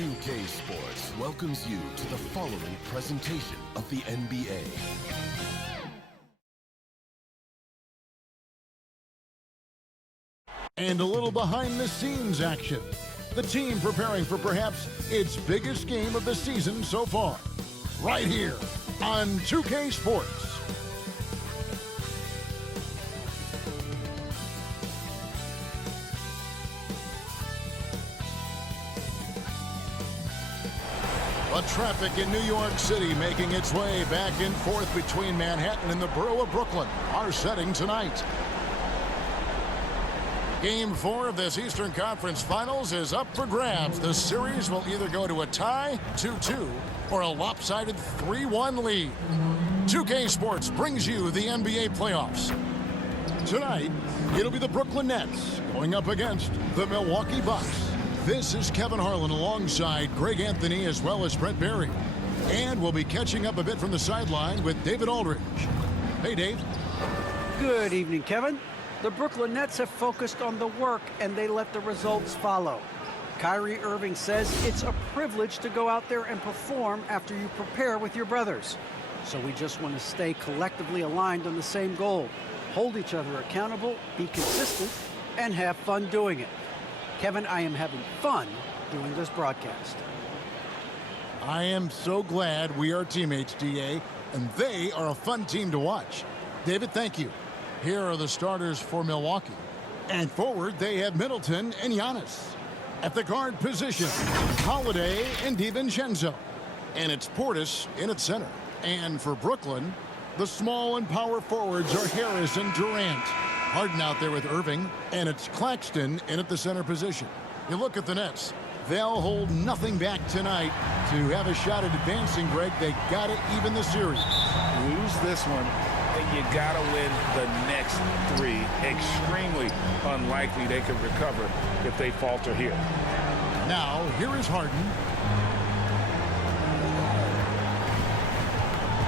2K Sports welcomes you to the following presentation of the NBA. And a little behind-the-scenes action. The team preparing for perhaps its biggest game of the season so far. Right here on 2K Sports. But traffic in New York City making its way back and forth between Manhattan and the borough of Brooklyn. Our setting tonight. Game 4 of this Eastern Conference Finals is up for grabs. The series will either go to a tie, 2-2, or a lopsided 3-1 lead. 2K Sports brings you the NBA playoffs. Tonight, it'll be the Brooklyn Nets going up against the Milwaukee Bucks. This is Kevin Harlan alongside Greg Anthony as well as Brent Barry. And we'll be catching up a bit from the sideline with David Aldridge. Hey, Dave. Good evening, Kevin. The Brooklyn Nets have focused on the work, and they let the results follow. Kyrie Irving says it's a privilege to go out there and perform after you prepare with your brothers. So we just want to stay collectively aligned on the same goal. Hold each other accountable, be consistent, and have fun doing it. Kevin, I am having fun doing this broadcast. I am so glad we are teammates, DA, and they are a fun team to watch. David, thank you. Here are the starters for Milwaukee. And forward, they have Middleton and Giannis. At the guard position, Holiday and DiVincenzo. And it's Portis in at center. And for Brooklyn, the small and power forwards are Harris and Durant. Harden out there with Irving, and it's Claxton in at the center position. You look at the Nets. They'll hold nothing back tonight to have a shot at advancing, Greg. They got to even the series. Lose this one, and you got to win the next three. Extremely unlikely they could recover if they falter here. Now, here is Harden.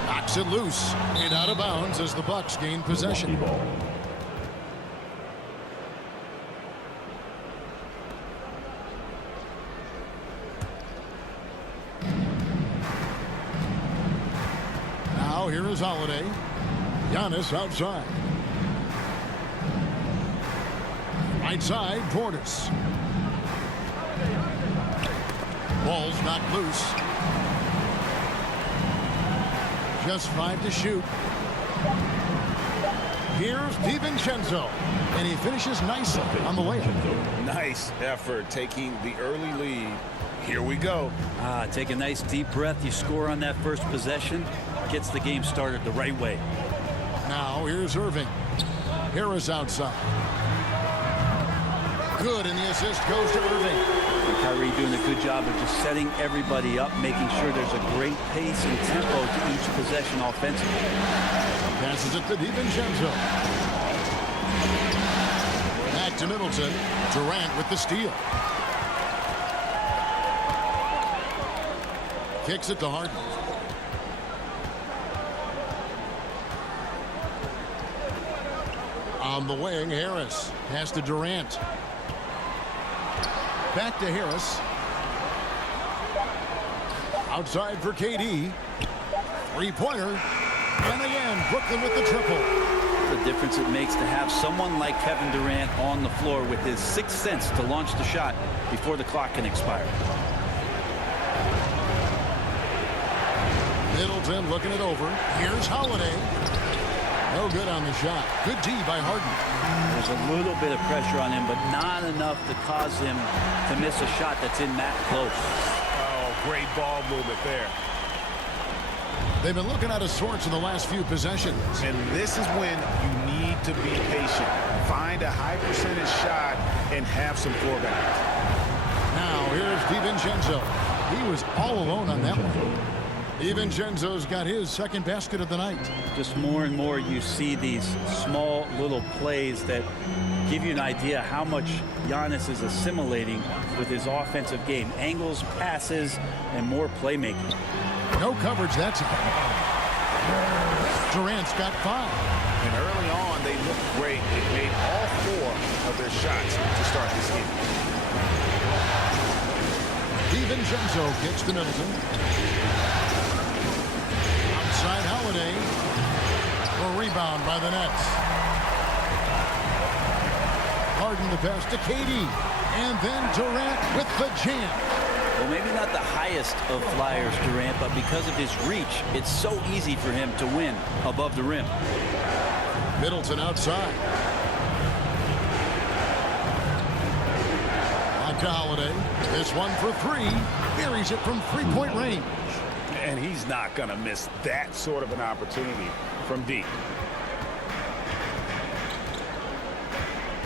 Knocks it loose and out of bounds as the Bucks gain possession. Now here is Holiday. Giannis outside. Right side, Portis. Ball's knocked loose. Just 5 to shoot. Here's DiVincenzo. And he finishes nicely on the layup. Nice effort taking the early lead. Here we go. Take a nice deep breath. You score on that first possession. Gets the game started the right way. Now here's Irving. Harris outside. Good, and the assist goes to Irving. And Kyrie doing a good job of just setting everybody up, making sure there's a great pace and tempo to each possession offensively. Passes it to DiVincenzo. Back to Middleton. Durant with the steal. Kicks it to Harden. On the wing, Harris. Pass to Durant. Back to Harris. Outside for KD. Three-pointer. And again, Brooklyn with the triple. The difference it makes to have someone like Kevin Durant on the floor with his sixth sense to launch the shot before the clock can expire. Middleton looking it over. Here's Holiday. No good on the shot. Good D by Harden. There's a little bit of pressure on him, but not enough to cause him to miss a shot that's in that close. Oh, great ball movement there. They've been looking out of sorts in the last few possessions. And this is when you need to be patient. Find a high percentage shot and have some foreback. Now here's DiVincenzo. He was all alone on that one. DiVincenzo's got his second basket of the night. Just more and more you see these small little plays that give you an idea how much Giannis is assimilating with his offensive game. Angles, passes, and more playmaking. No coverage that time. Durant's got 5. And early on, they looked great. They made all 4 of their shots to start this game. DiVincenzo kicks to Middleton. Outside Holiday. A rebound by the Nets. Harden the pass to KD. And then Durant with the jam. Well, maybe not the highest of flyers, Durant, but because of his reach, it's so easy for him to win above the rim. Middleton outside. On to Holiday. This one for three. Buries it from three-point range. And he's not going to miss that sort of an opportunity from deep.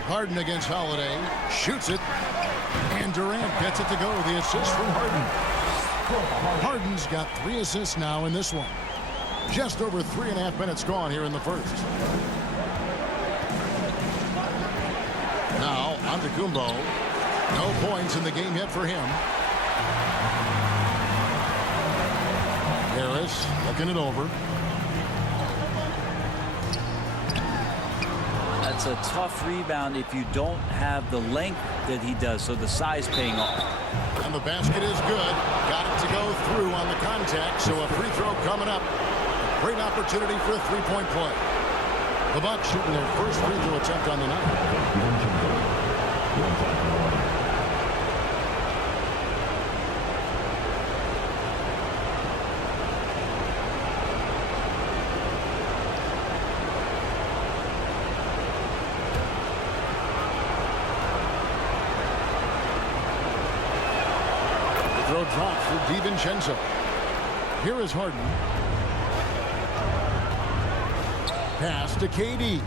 Harden against Holiday. Shoots it. And Durant gets it to go. The assist from Harden. Harden's got 3 assists now in this one. Just over 3.5 minutes gone here in the first. Now, Antetokounmpo. No points in the game yet for him. Harris looking it over. That's a tough rebound if you don't have the length that he does, so the size paying off. And the basket is good. Got it to go through on the contact, so a free throw coming up. Great opportunity for a three-point play. The Bucks shooting their first free throw attempt on the night. Throw drops for DiVincenzo. Here is Harden. Pass to KD.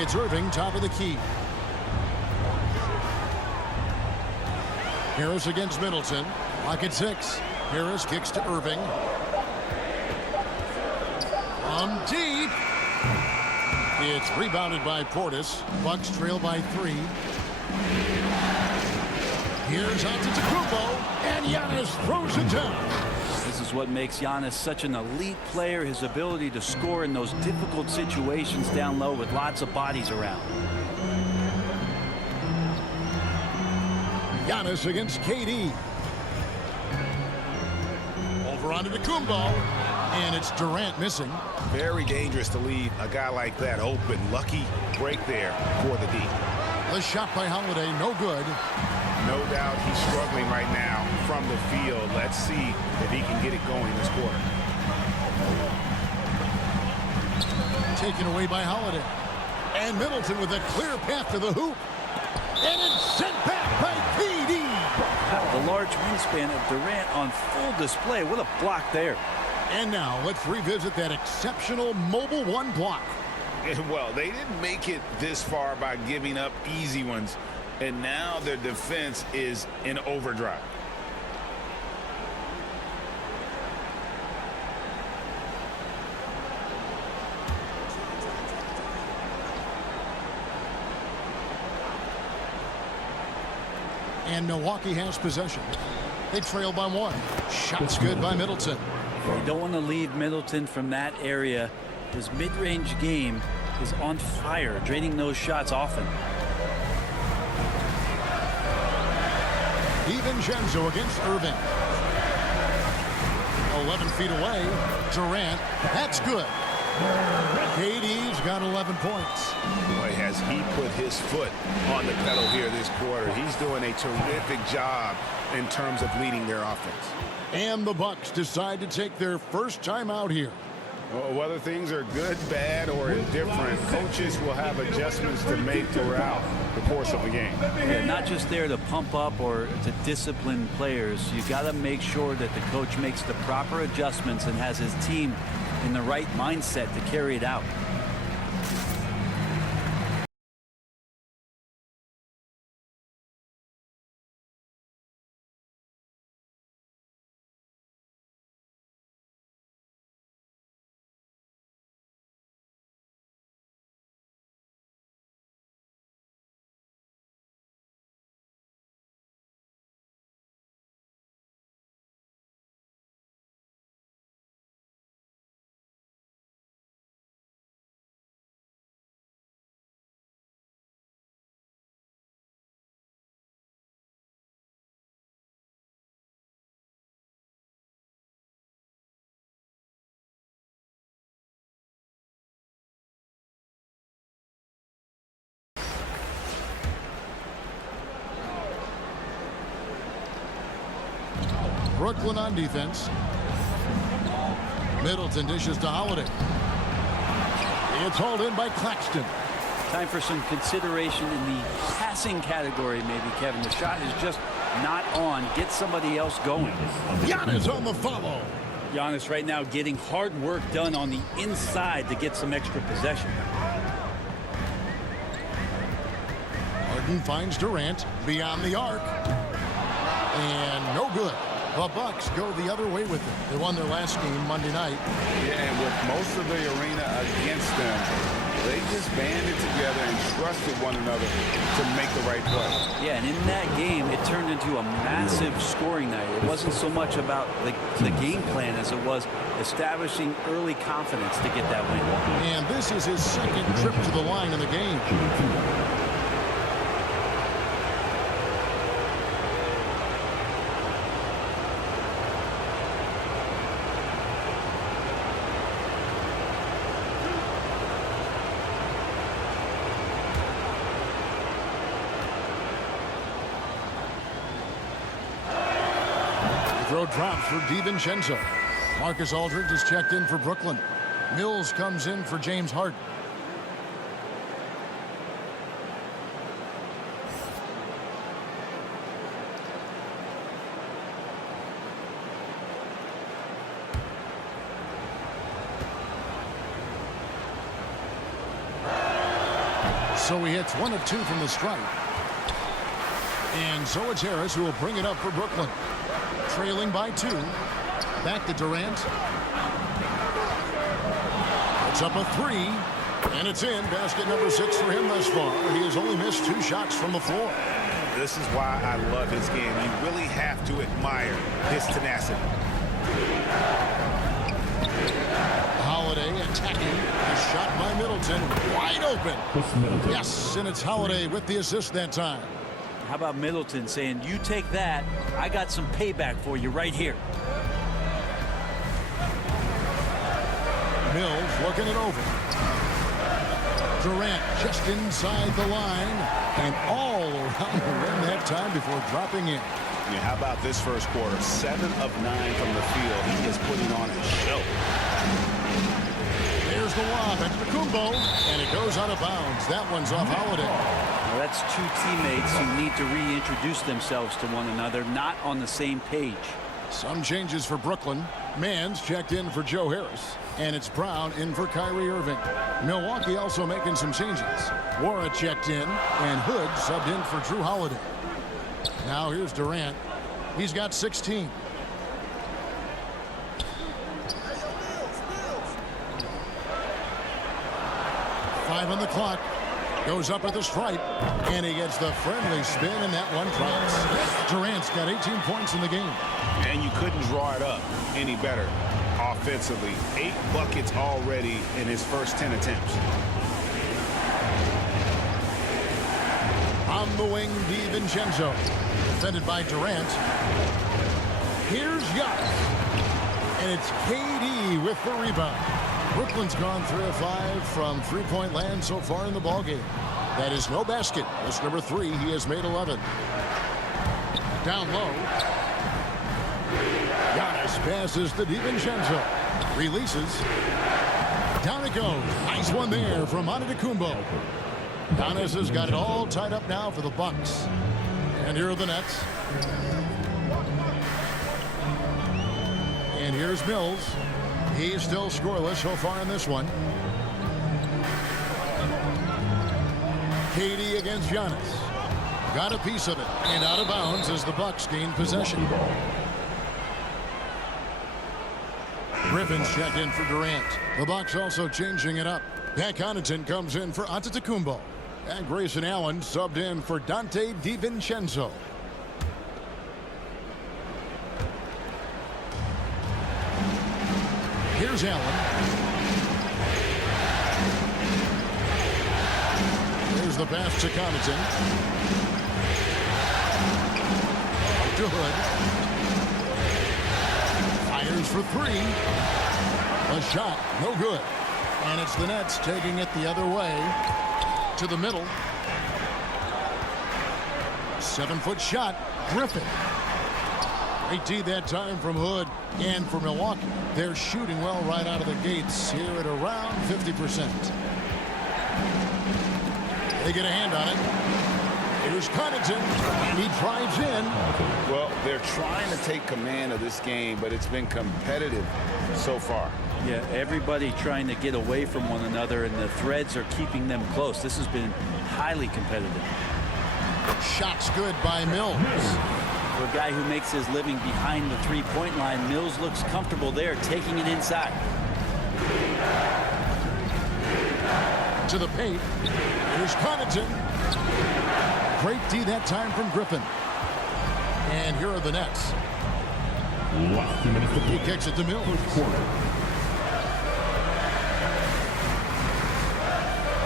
It's Irving, top of the key. Harris against Middleton. Lock at 6. Harris kicks to Irving. From deep. It's rebounded by Portis. Bucks trail by 3. Here's Antetokounmpo, and Giannis throws it down. This is what makes Giannis such an elite player, his ability to score in those difficult situations down low with lots of bodies around. Giannis against KD. Over onto Antetokounmpo, and it's Durant missing. Very dangerous to leave a guy like that open. Lucky break there for the D. The shot by Holiday, no good. No doubt he's struggling right now from the field. Let's see if he can get it going this quarter. Taken away by Holiday. And Middleton with a clear path to the hoop. And it's sent back by KD. The large wingspan of Durant on full display. What a block there. And now let's revisit that exceptional mobile one block. Well, they didn't make it this far by giving up easy ones. And now their defense is in overdrive. And Milwaukee has possession. They trail by 1. Shots good by Middleton. You don't want to leave Middleton from that area. His mid-range game is on fire, draining those shots often. DiVincenzo against Irving. 11 feet away. Durant. That's good. KD's got 11 points. Boy, has he put his foot on the pedal here this quarter. He's doing a terrific job in terms of leading their offense. And the Bucks decide to take their first time out here. Well, whether things are good, bad, or indifferent, coaches will have adjustments to make throughout the course of the game. Yeah, not just there to pump up or to discipline players. You got to make sure that the coach makes the proper adjustments and has his team in the right mindset to carry it out. Brooklyn on defense. Middleton dishes to Holiday. It's hauled in by Claxton. Time for some consideration in the passing category, maybe, Kevin. The shot is just not on. Get somebody else going. Giannis on the follow. Giannis right now getting hard work done on the inside to get some extra possession. Harden finds Durant beyond the arc. And no good. The Bucks go the other way with it. They won their last game Monday night. Yeah, and with most of the arena against them, they just banded together and trusted one another to make the right play. Yeah, and in that game, it turned into a massive scoring night. It wasn't so much about the game plan as it was establishing early confidence to get that win. And this is his second trip to the line in the game. Throw drops for DiVincenzo. Marcus Aldridge is checked in for Brooklyn. Mills comes in for James Harden. So he hits 1 of 2 from the stripe. And so it's Harris who will bring it up for Brooklyn. Trailing by 2. Back to Durant. It's up a 3. And it's in. Basket number 6 for him thus far. He has only missed 2 shots from the floor. This is why I love his game. You really have to admire his tenacity. Holiday attacking. A shot by Middleton. Wide open. Yes, and it's Holiday with the assist that time. How about Middleton saying, you take that, I got some payback for you right here. Mills looking it over. Durant just inside the line and all around the rim that time before dropping in. Yeah, how about this first quarter? 7 of 9 from the field. He is putting on a show. There's the lob at Kumbo, and it goes out of bounds. That one's off Holiday. Well, that's 2 teammates who need to reintroduce themselves to one another, not on the same page. Some changes for Brooklyn. Mann's checked in for Joe Harris, and it's Brown in for Kyrie Irving. Milwaukee also making some changes. Wara checked in, and Hood subbed in for Drew Holiday. Now here's Durant. He's got 16. Five on the clock. Goes up at the stripe, and he gets the friendly spin, and that one drops. Durant's got 18 points in the game. And you couldn't draw it up any better offensively. 8 buckets already in his first 10 attempts. On the wing, DiVincenzo. Defended by Durant. Here's Giannis. And it's KD with the rebound. Brooklyn's gone 3 of 5 from three-point land so far in the ballgame. That is no basket. That's number 3. He has made 11. Down low. Giannis passes to DiVincenzo. Releases. Down it goes. Nice one there from Antetokounmpo. Giannis has got it all tied up now for the Bucks. And here are the Nets. And here's Mills. He's still scoreless so far in this one. KD against Giannis. Got a piece of it. And out of bounds as the Bucks gain possession. Griffin's checked in for Durant. The Bucks also changing it up. Pat Connaughton comes in for Antetokounmpo. And Grayson Allen subbed in for Dante DiVincenzo. Here's Allen. There's the pass to Connaughton. To Hood. Fires for 3. A shot, no good. And it's the Nets taking it the other way. To the middle. 7-foot shot. Griffin. Great D that time from Hood. And for Milwaukee, they're shooting well right out of the gates here at around 50%. They get a hand on it. Here's Connaughton, and he drives in. Well, they're trying to take command of this game, but it's been competitive so far. Yeah, everybody trying to get away from one another, and the threads are keeping them close. This has been highly competitive. Shots good by Mills. For a guy who makes his living behind the three-point line, Mills looks comfortable there, taking it inside. To the paint. Here's Connaughton. Great D that time from Griffin. And here are the Nets. He kicks it to Mills.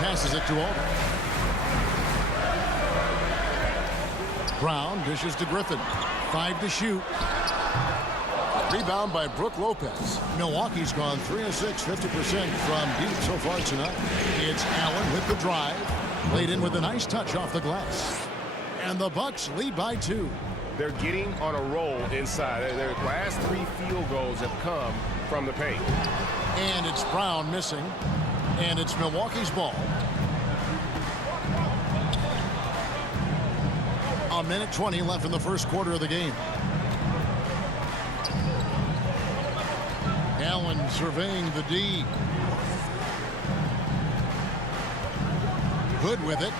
Passes it to Aldridge. Brown dishes to Griffin. 5 to shoot. Rebound by Brook Lopez. Milwaukee's gone 3 of 6, 50% from deep so far tonight. It's Allen with the drive. Laid in with a nice touch off the glass. And the Bucks lead by 2. They're getting on a roll inside. Their last 3 field goals have come from the paint. And it's Brown missing. And it's Milwaukee's ball. A minute 20 left in the first quarter of the game. Allen surveying the D. Hood with it.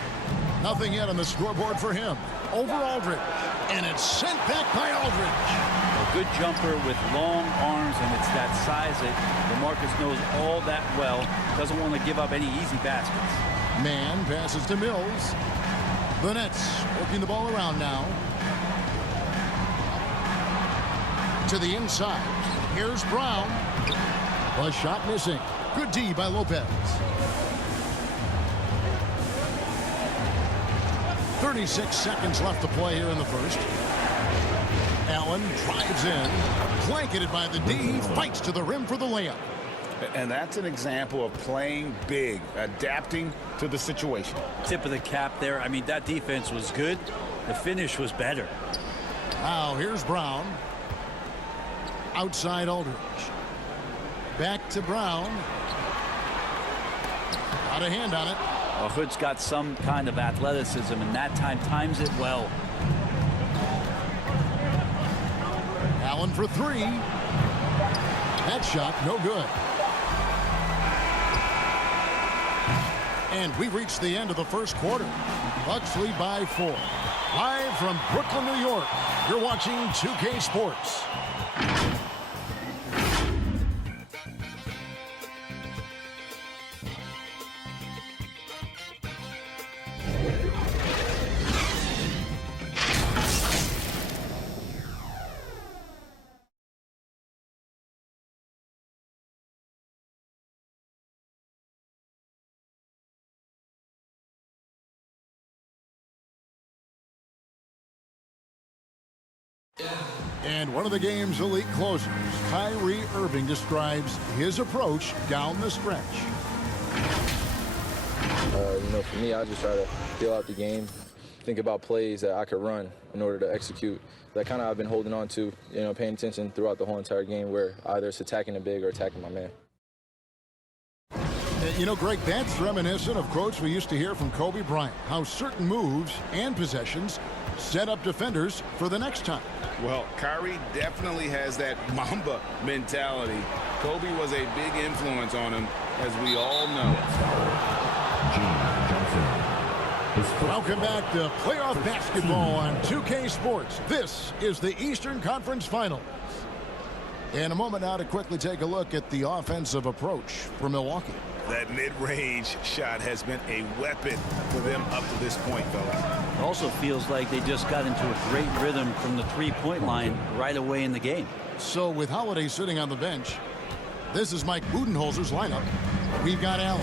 Nothing yet on the scoreboard for him. Over Aldridge. And it's sent back by Aldridge. A good jumper with long arms, and it's that size that DeMarcus knows all that well. Doesn't want to give up any easy baskets. Man passes to Mills. The Nets working the ball around now. To the inside. Here's Brown. A shot missing. Good D by Lopez. 36 seconds left to play here in the first. Allen drives in. Blanketed by the D. Fights to the rim for the layup. And that's an example of playing big, adapting to the situation. Tip of the cap there. I mean, that defense was good. The finish was better. Now here's Brown. Outside Aldridge. Back to Brown. Got a hand on it. Well, Hood's got some kind of athleticism, and that time times it well. Allen for 3. That shot no good. And we've reached the end of the first quarter. Bucks lead by 4. Live from Brooklyn, New York, you're watching 2K Sports. And one of the game's elite closers, Kyrie Irving, describes his approach down the stretch. For me, I just try to feel out the game, think about plays that I could run in order to execute. That kind of I've been holding on to, paying attention throughout the whole entire game where either it's attacking the big or attacking my man. Greg, that's reminiscent of quotes we used to hear from Kobe Bryant, how certain moves and possessions set up defenders for the next time. Well, Kyrie definitely has that Mamba mentality. Kobe was a big influence on him, as we all know. Welcome back to playoff basketball on 2K Sports. This is the Eastern Conference Finals. In a moment now to quickly take a look at the offensive approach for Milwaukee. That mid-range shot has been a weapon for them up to this point, fellas. It also feels like they just got into a great rhythm from the three-point line right away in the game. So with Holiday sitting on the bench, this is Mike Budenholzer's lineup. We've got Allen.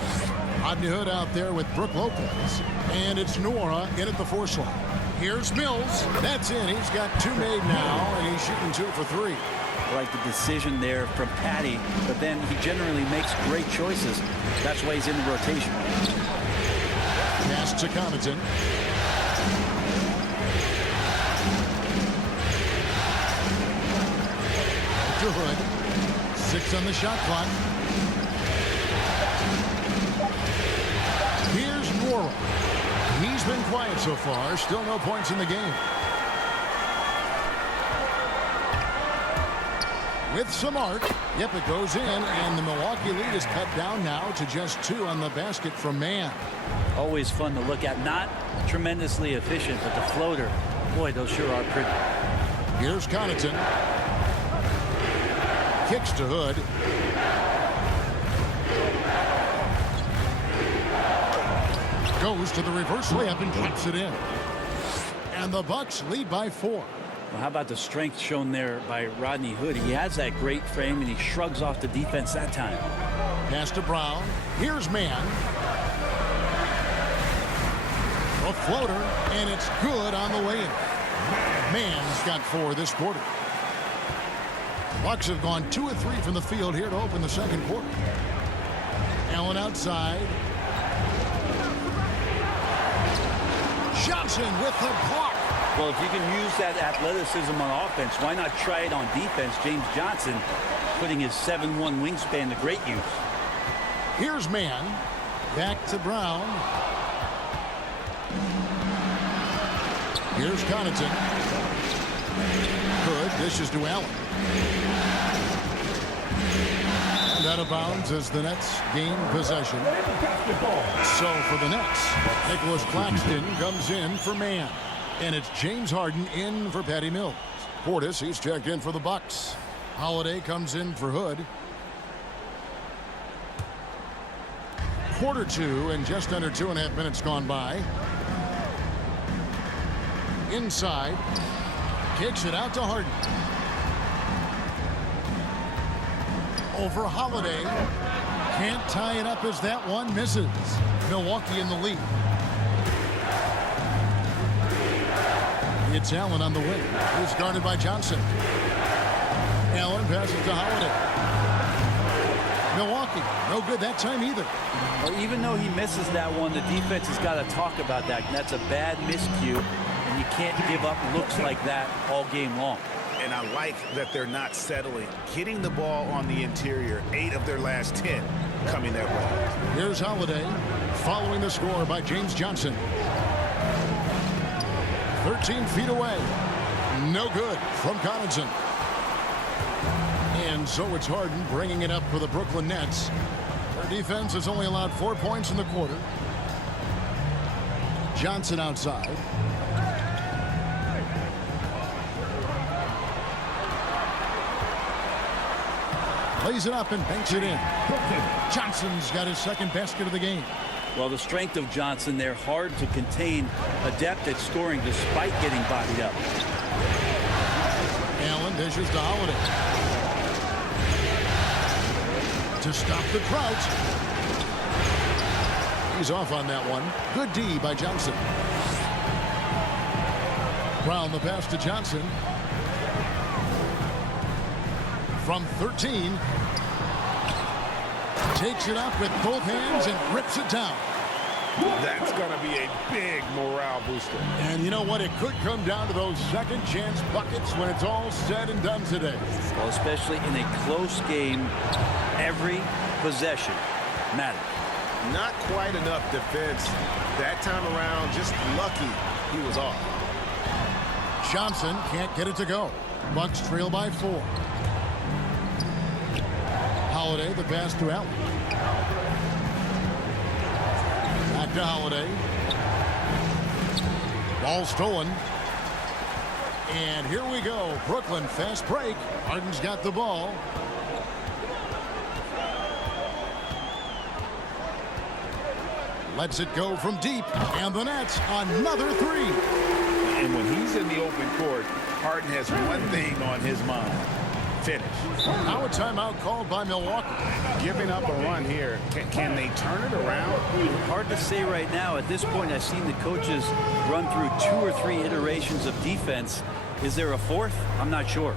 Rodney Hood out there with Brook Lopez. And it's Nora in at the 4 slot. Here's Mills. That's in. He's got 2 made now, and he's shooting 2 for 3. I like the decision there from Patty, but then he generally makes great choices. That's why he's in the rotation. Pass to Connaughton. to Hood. 6 on the shot clock. Here's Nora. He's been quiet so far. Still no points in the game. With some arc. Yep, it goes in, and the Milwaukee lead is cut down now to just 2 on the basket from Mann. Always fun to look at. Not tremendously efficient, but the floater, boy, those sure are pretty. Here's Connaughton. Kicks to Hood. Goes to the reverse layup and drops it in. And the Bucks lead by 4. Well, how about the strength shown there by Rodney Hood? He has that great frame, and he shrugs off the defense that time. Pass to Brown. Here's Mann. A floater, and it's good on the way in. Mann's got 4 this quarter. Bucks have gone 2 of 3 from the field here to open the second quarter. Allen outside. Johnson with the block. Well, if you can use that athleticism on offense, why not try it on defense? James Johnson putting his 7'1" wingspan to great use. Here's Mann. Back to Brown. Here's Connaughton. Hood dishes to Allen. And out of bounds as the Nets gain possession. So for the Nets, Nicholas Claxton comes in for Mann. And it's James Harden in for Patty Mills. Portis, he's checked in for the Bucks. Holiday comes in for Hood. Quarter 2 and just under 2.5 minutes gone by. Inside. Kicks it out to Harden. Over Holiday. Can't tie it up as that one misses. Milwaukee in the lead. It's Allen on the wing. He's guarded by Johnson. Allen passes to Holiday. Milwaukee, no good that time either. Well, even though he misses that one, the defense has got to talk about that. That's a bad miscue, and you can't give up looks like that all game long. And I like that they're not settling. Getting the ball on the interior, 8 of their last 10 coming that way. Here's Holiday following the score by James Johnson. 13 feet away. No good from Connaughton. And so it's Harden bringing it up for the Brooklyn Nets. Their defense has only allowed 4 points in the quarter. Johnson outside. Lays it up and banks it in. Johnson's got his second basket of the game. Well, the strength of Johnson, they're hard to contain, adept at scoring despite getting bodied up. Allen dishes to Holiday. To stop the Crouch. He's off on that one. Good D by Johnson. Brown the pass to Johnson. From 13. Takes it up with both hands and rips it down. That's going to be a big morale booster. And you know what? It could come down to those second chance buckets when it's all said and done today. Well, especially in a close game, every possession matters. Not quite enough defense. That time around, just lucky he was off. Johnson can't get it to go. Bucks trail by 4. Holiday, the pass to Allen. Back to Holiday. Ball stolen. And here we go. Brooklyn, fast break. Harden's got the ball. Lets it go from deep. And the Nets, another 3. And when he's in the open court, Harden has one thing on his mind. Finish. Now a timeout called by Milwaukee. Giving up a run here. Can they turn it around? Hard to say right now. At this point, I've seen the coaches run through 2 or 3 iterations of defense. Is there a 4th? I'm not sure.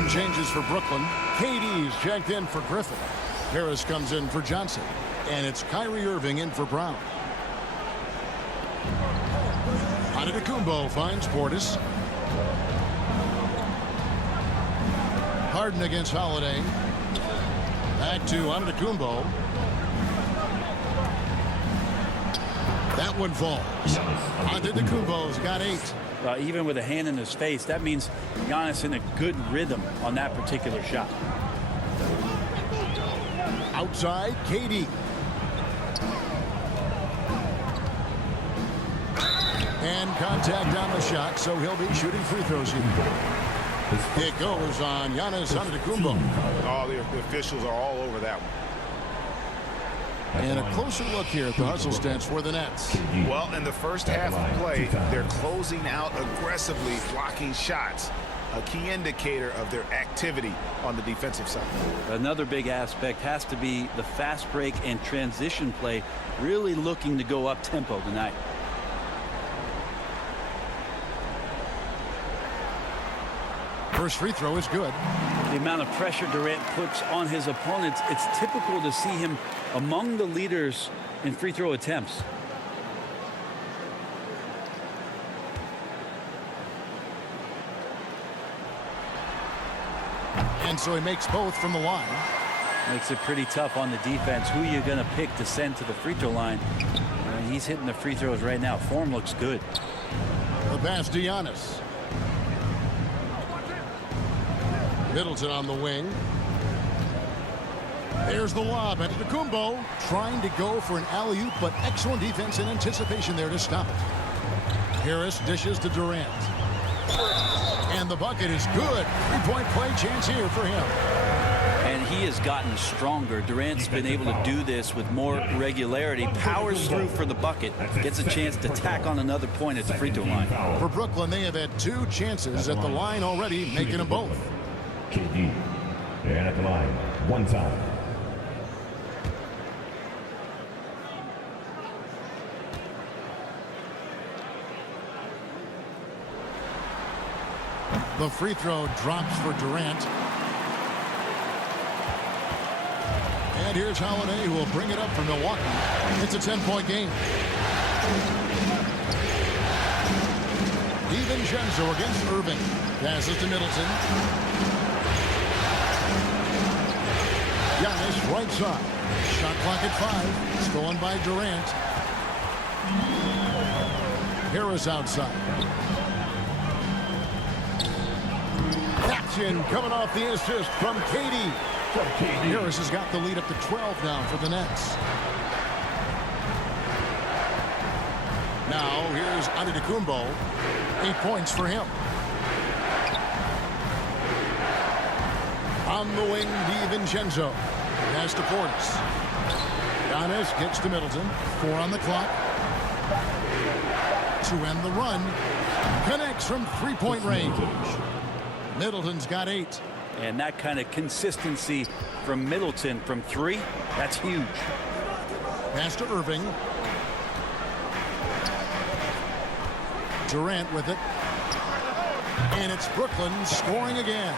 Some changes for Brooklyn. KD's checked in for Griffin. Harris comes in for Johnson. And it's Kyrie Irving in for Brown. Antetokounmpo finds Portis. Harden against Holiday. Back to Antetokounmpo. That one falls. Antetokounmpo's got 8. Even with a hand in his face, that means Giannis in a good rhythm on that particular shot. Outside, KD. And contact on the shot, so he'll be shooting free throws here. It goes on Giannis Antetokounmpo. Oh, the officials are all over that one. And a closer look here at the hustle stance for the Nets. Well, in the first half of play, they're closing out aggressively, blocking shots. A key indicator of their activity on the defensive side. Another big aspect has to be the fast break and transition play, really looking to go up tempo tonight. First free throw is good. The amount of pressure Durant puts on his opponents, it's typical to see him among the leaders in free throw attempts. And so he makes both from the line. Makes it pretty tough on the defense. Who are you going to pick to send to the free throw line? He's hitting the free throws right now. Form looks good. The pass to Giannis. Middleton on the wing. There's the lob. Antetokounmpo trying to go for an alley-oop, but excellent defense in anticipation there to stop it. Harris dishes to Durant. And the bucket is good. Three-point play chance here for him. And he has gotten stronger. Durant's been able to do this with more regularity. Powers through for the bucket. Gets a chance to tack on another point at the free throw line. For Brooklyn, they have had 2 chances at the line already, making them both. KD. And at the line, 1 time. The free throw drops for Durant. And here's Holiday, who will bring it up for Milwaukee. It's a 10-point game. DiVincenzo against Irving. Passes to Middleton. Giannis right side. Shot clock at 5. Stolen by Durant. Harris outside. Action coming off the assist from KD. Harris has got the lead up to 12 now for the Nets. Now here's Antetokounmpo. 8 points for him. On the wing, DiVincenzo. Pass to Portis. Giannis gets to Middleton. 4 on the clock. To end the run. Connects from 3-point range. Middleton's got 8. And that kind of consistency from Middleton from 3, that's huge. Pass to Irving. Durant with it. And it's Brooklyn scoring again.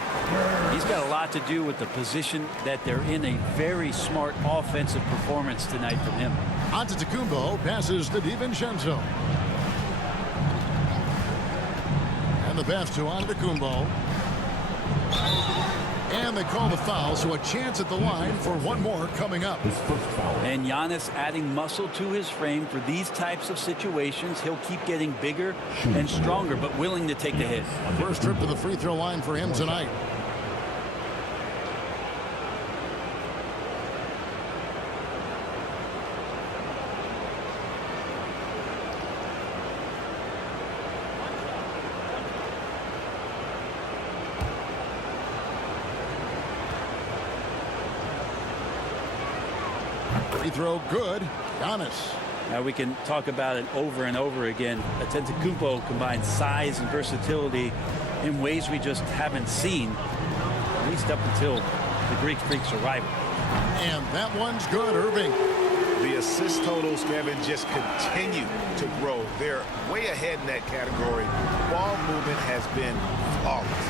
He's got a lot to do with the position that they're in. A very smart offensive performance tonight from him. Antetokounmpo passes to DiVincenzo. And the pass to Antetokounmpo. And they call the foul, so a chance at the line for one more coming up. And Giannis adding muscle to his frame for these types of situations. He'll keep getting bigger and stronger, but willing to take the hit. First trip to the free throw line for him tonight. Free throw good. Giannis. Now we can talk about it over and over again. Antetokounmpo combines size and versatility in ways we just haven't seen, at least up until the Greek Freak's arrival. And that one's good, Irving. The assist totals, Kevin, just continue to grow. They're way ahead in that category. Ball movement has been flawless.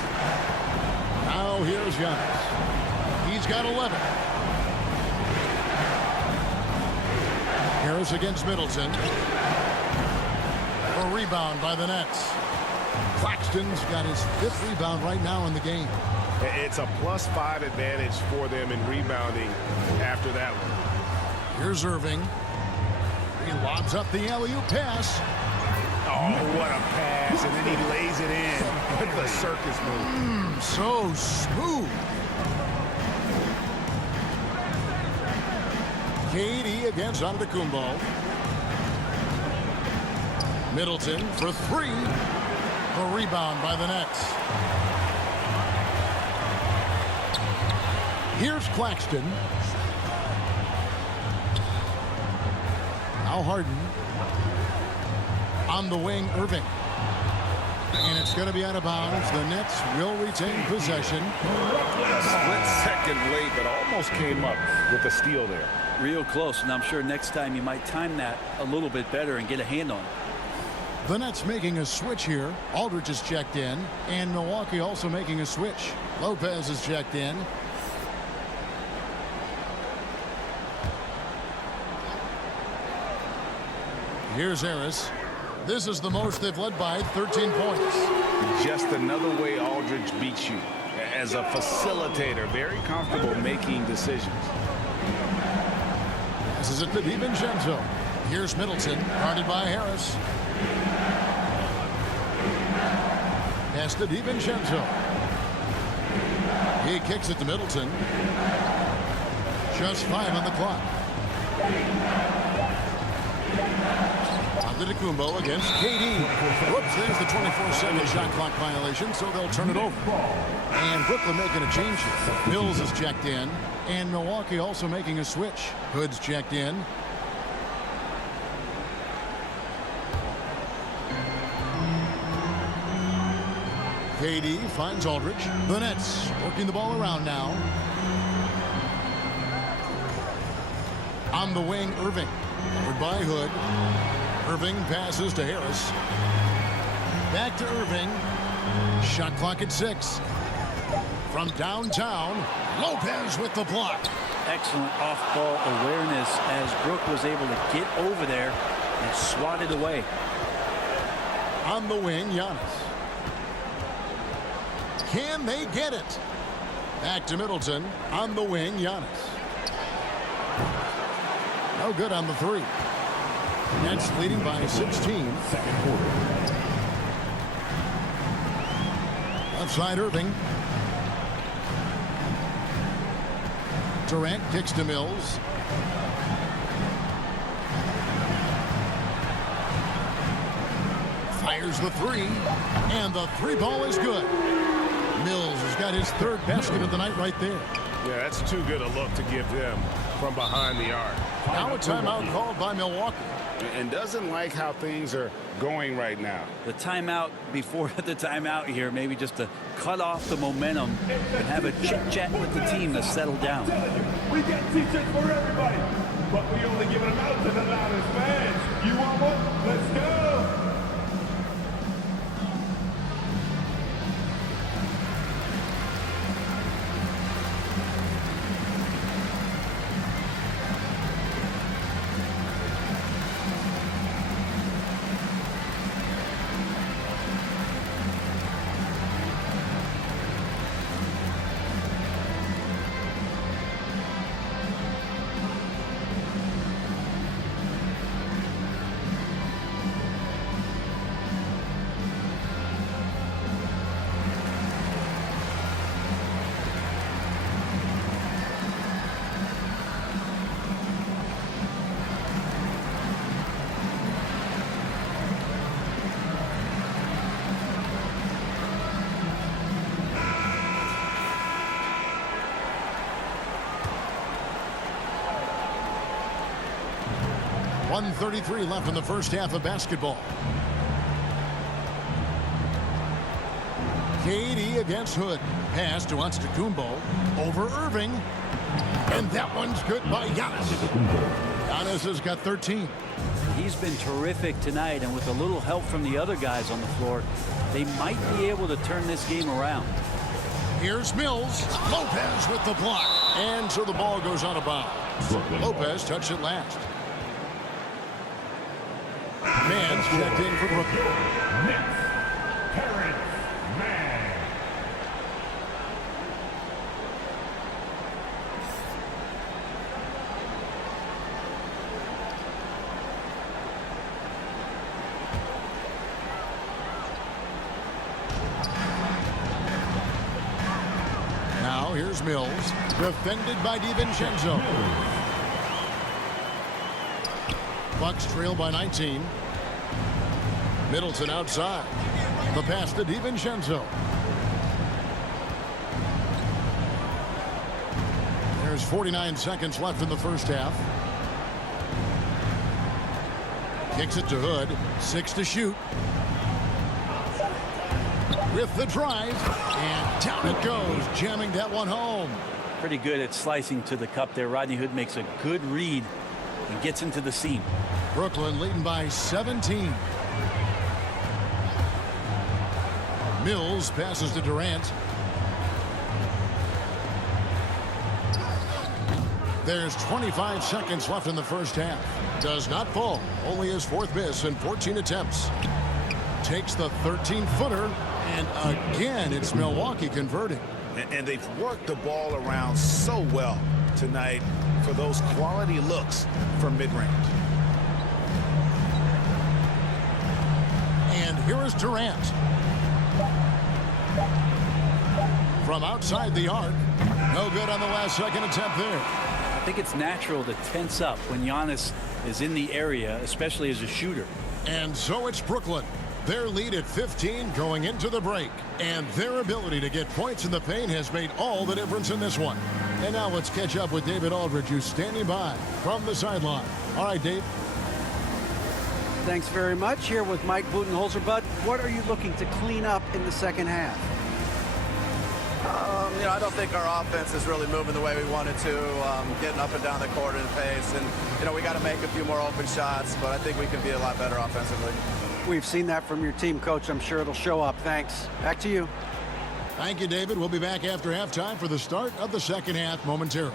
Now here's Giannis. He's got 11. Harris against Middleton. A rebound by the Nets. Claxton's got his 5th rebound right now in the game. It's a +5 advantage for them in rebounding after that one. Here's Irving. He lobs up the alley-oop pass. Oh, what a pass. And then he lays it in with the circus move. So smooth. KD against Antetokounmpo. Middleton for 3. The rebound by the Nets. Here's Claxton. Now Harden. On the wing, Irving. And it's going to be out of bounds. The Nets will retain possession. Split second late, but almost came up with a steal there. Real close, and I'm sure next time you might time that a little bit better and get a hand on it. The Nets making a switch here. Aldridge is checked in, and Milwaukee also making a switch. Lopez is checked in. Here's Harris. This is the most they've led by, 13 points. Just another way Aldridge beats you. As a facilitator, very comfortable making decisions. This is it to DiVincenzo. Here's Middleton, guarded by Harris. Pass to DiVincenzo. He kicks it to Middleton. Just 5 on the clock. Antetokounmpo against KD. Whoops, there's the 24-second shot clock violation, so they'll turn it over. And Brooklyn making a change here. Mills is checked in, and Milwaukee also making a switch. Hood's checked in. KD finds Aldridge. The Nets working the ball around now. On the wing, Irving. Covered by Hood. Irving passes to Harris. Back to Irving. Shot clock at 6. From downtown, Lopez with the block. Excellent off-ball awareness as Brook was able to get over there and swat it away. On the wing, Giannis. Can they get it? Back to Middleton. On the wing, Giannis. No good on the 3. Nets leading by 16. Second quarter. Left side, Irving. Durant kicks to Mills. Fires the 3. And the 3 ball is good. Mills has got his 3rd basket of the night right there. Yeah, that's too good a look to give them from behind the arc. Now a timeout called by Milwaukee. And doesn't like how things are going right now. The timeout before the timeout here, maybe just to cut off the momentum and have a chit-chat with the team to settle down. We get t-shirts for everybody, but we only give them out to the loudest fans. You want one? Let's go! .133 left in the first half of basketball. KD against Hood. Pass to Antetokounmpo. Over Irving. And that one's good by Giannis. Giannis has got 13. He's been terrific tonight, and with a little help from the other guys on the floor, they might be able to turn this game around. Here's Mills. Lopez with the block. And so the ball goes out of bounds. Lopez touched it last. Mann's checked in for Brooklyn. Now here's Mills, defended by DiVincenzo. Bucks trail by 19. Middleton outside. The pass to DiVincenzo. There's 49 seconds left in the first half. Kicks it to Hood. 6 to shoot. With the drive. And down it goes. Jamming that one home. Pretty good at slicing to the cup there. Rodney Hood makes a good read and gets into the seam. Brooklyn leading by 17. Mills passes to Durant. There's 25 seconds left in the first half. Does not fall. Only his 4th miss in 14 attempts. Takes the 13-footer. And again, it's Milwaukee converting. And they've worked the ball around so well tonight for those quality looks from mid-range. And here is Durant. From outside the arc. No good on the last second attempt there. I think it's natural to tense up when Giannis is in the area, especially as a shooter. And so it's Brooklyn. Their lead at 15 going into the break. And their ability to get points in the paint has made all the difference in this one. And now let's catch up with David Aldridge, who's standing by from the sideline. All right, Dave. Thanks very much. Here with Mike Budenholzer. Bud, what are you looking to clean up in the second half? I don't think our offense is really moving the way we wanted to, getting up and down the court at a pace. And, we got to make a few more open shots, but I think we can be a lot better offensively. We've seen that from your team, Coach. I'm sure it'll show up. Thanks. Back to you. Thank you, David. We'll be back after halftime for the start of the second half momentarily.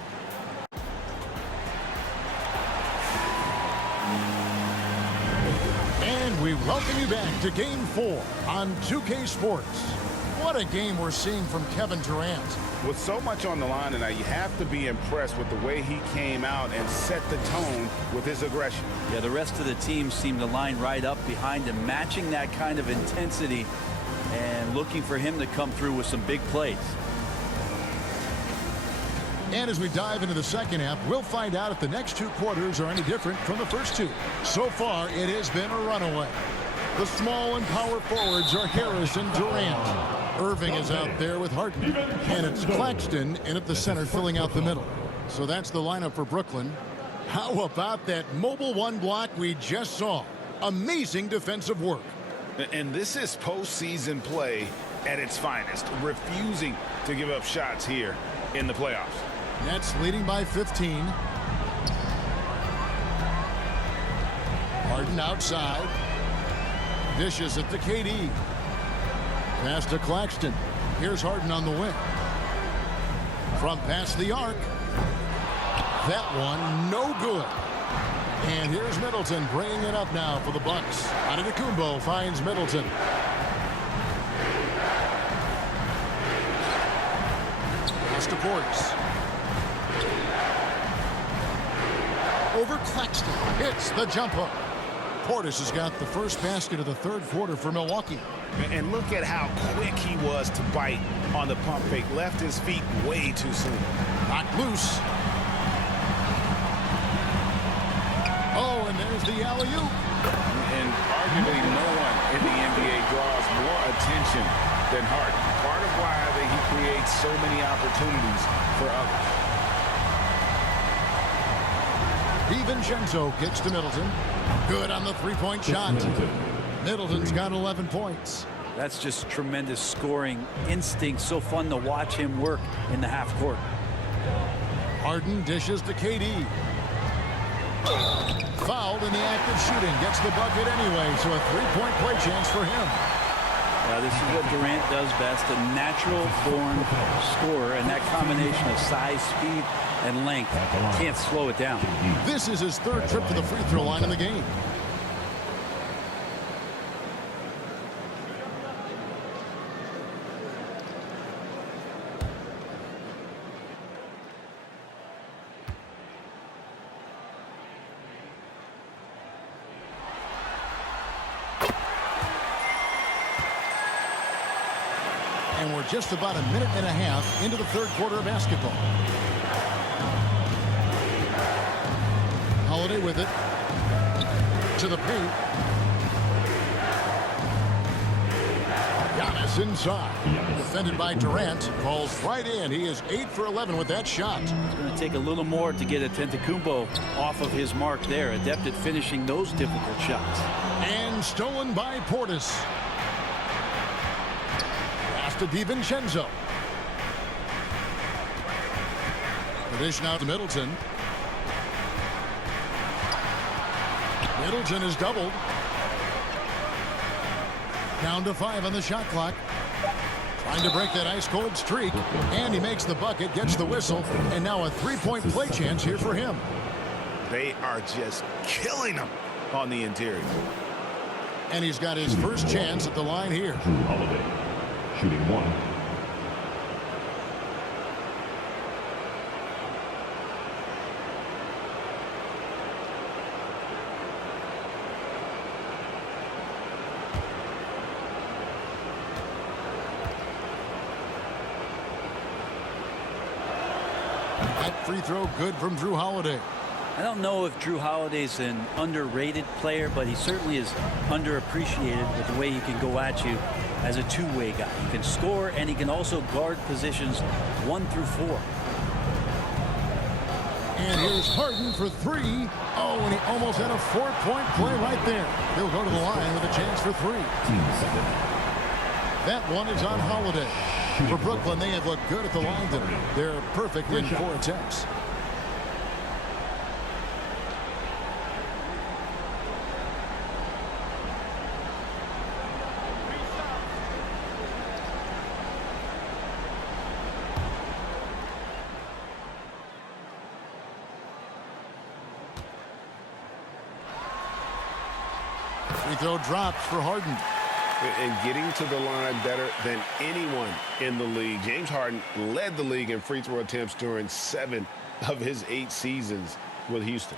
And we welcome you back to Game 4 on 2K Sports. What a game we're seeing from Kevin Durant. With so much on the line tonight, you have to be impressed with the way he came out and set the tone with his aggression. Yeah, the rest of the team seemed to line right up behind him, matching that kind of intensity and looking for him to come through with some big plays. And as we dive into the second half, we'll find out if the next 2 quarters are any different from the first 2. So far, it has been a runaway. The small and power forwards are Harris and Durant. Irving is out there with Harden. And it's Claxton in at the center filling out the middle. So that's the lineup for Brooklyn. How about that mobile 1 block we just saw? Amazing defensive work. And this is postseason play at its finest, refusing to give up shots here in the playoffs. Nets leading by 15. Harden outside. Dishes it to KD. Pass to Claxton. Here's Harden on the wing. From past the arc. That one no good. And here's Middleton bringing it up now for the Bucks. Antetokounmpo finds Middleton. Pass to Portis. Over Claxton. Hits the jump hook. Portis has got the first basket of the 3rd quarter for Milwaukee. And look at how quick he was to bite on the pump fake. Left his feet way too soon. Knocked loose. Oh, and there's the alley-oop. And arguably no one in the NBA draws more attention than Harden. Part of why he creates so many opportunities for others. DiVincenzo gets to Middleton. Good on the 3-point shot. Middleton's got 11 points. That's just tremendous scoring instinct. So fun to watch him work in the half court. Harden dishes to KD. Fouled in the act of shooting. Gets the bucket anyway, so a 3-point play chance for him. This is what Durant does best, a natural-born scorer, and that combination of size, speed, and length can't slow it down. This is his third trip to the free throw line in the game. And we're just about a minute and a half into the third quarter of basketball. Holiday with it. To the paint. Giannis inside. Defended by Durant. Falls right in. He is 8 for 11 with that shot. It's going to take a little more to get Antetokounmpo off of his mark there. Adept at finishing those difficult shots. And stolen by Portis. To DiVincenzo. The dish now to Middleton. Middleton is doubled. Down to 5 on the shot clock. Trying to break that ice-cold streak. And he makes the bucket, gets the whistle, and now a three-point play chance here for him. They are just killing him on the interior. And he's got his first chance at the line here. Jrue Holiday. Shooting 1. That free throw good from Jrue Holiday. I don't know if Jrue Holiday's an underrated player, but he certainly is underappreciated with the way he can go at you as a two-way guy. He can score, and he can also guard positions 1 through 4. And here's Harden for 3. Oh, and he almost had a 4-point play right there. He'll go to the line with a chance for 3. That one is on Holiday. For Brooklyn, they have looked good at the line tonight. They're perfect in 4 attempts. Free throw drops for Harden. And getting to the line better than anyone in the league. James Harden led the league in free throw attempts during 7 of his 8 seasons with Houston.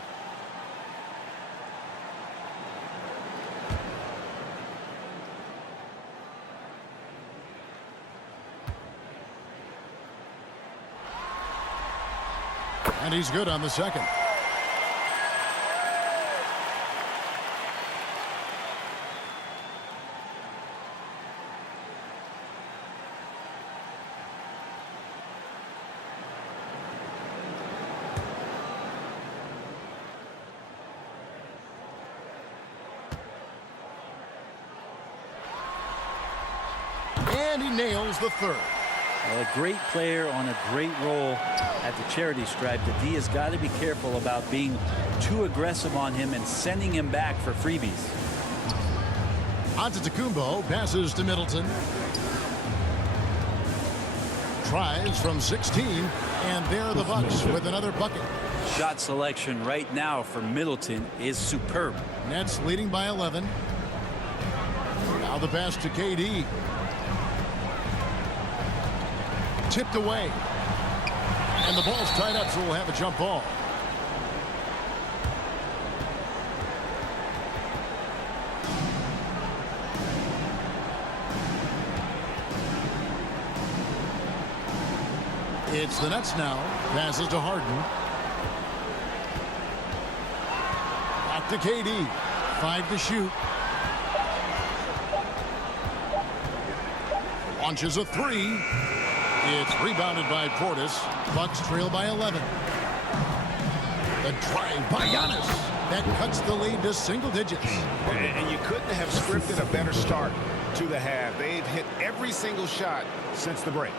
And he's good on the second. And he nails the third. Well, a great player on a great role at the charity stripe. The D has got to be careful about being too aggressive on him and sending him back for freebies. Antetokounmpo passes to Middleton. Tries from 16, and there are the Bucks with another bucket. Shot selection right now for Middleton is superb. Nets leading by 11. Now the pass to KD. Tipped away. And the ball's tied up, so we'll have a jump ball. It's the Nets now. Passes to Harden. Back to KD. 5 to shoot. Launches a 3. It's rebounded by Portis. Bucks trail by 11. The drive by Giannis. That cuts the lead to single digits. And you couldn't have scripted a better start to the half. They've hit every single shot since the break.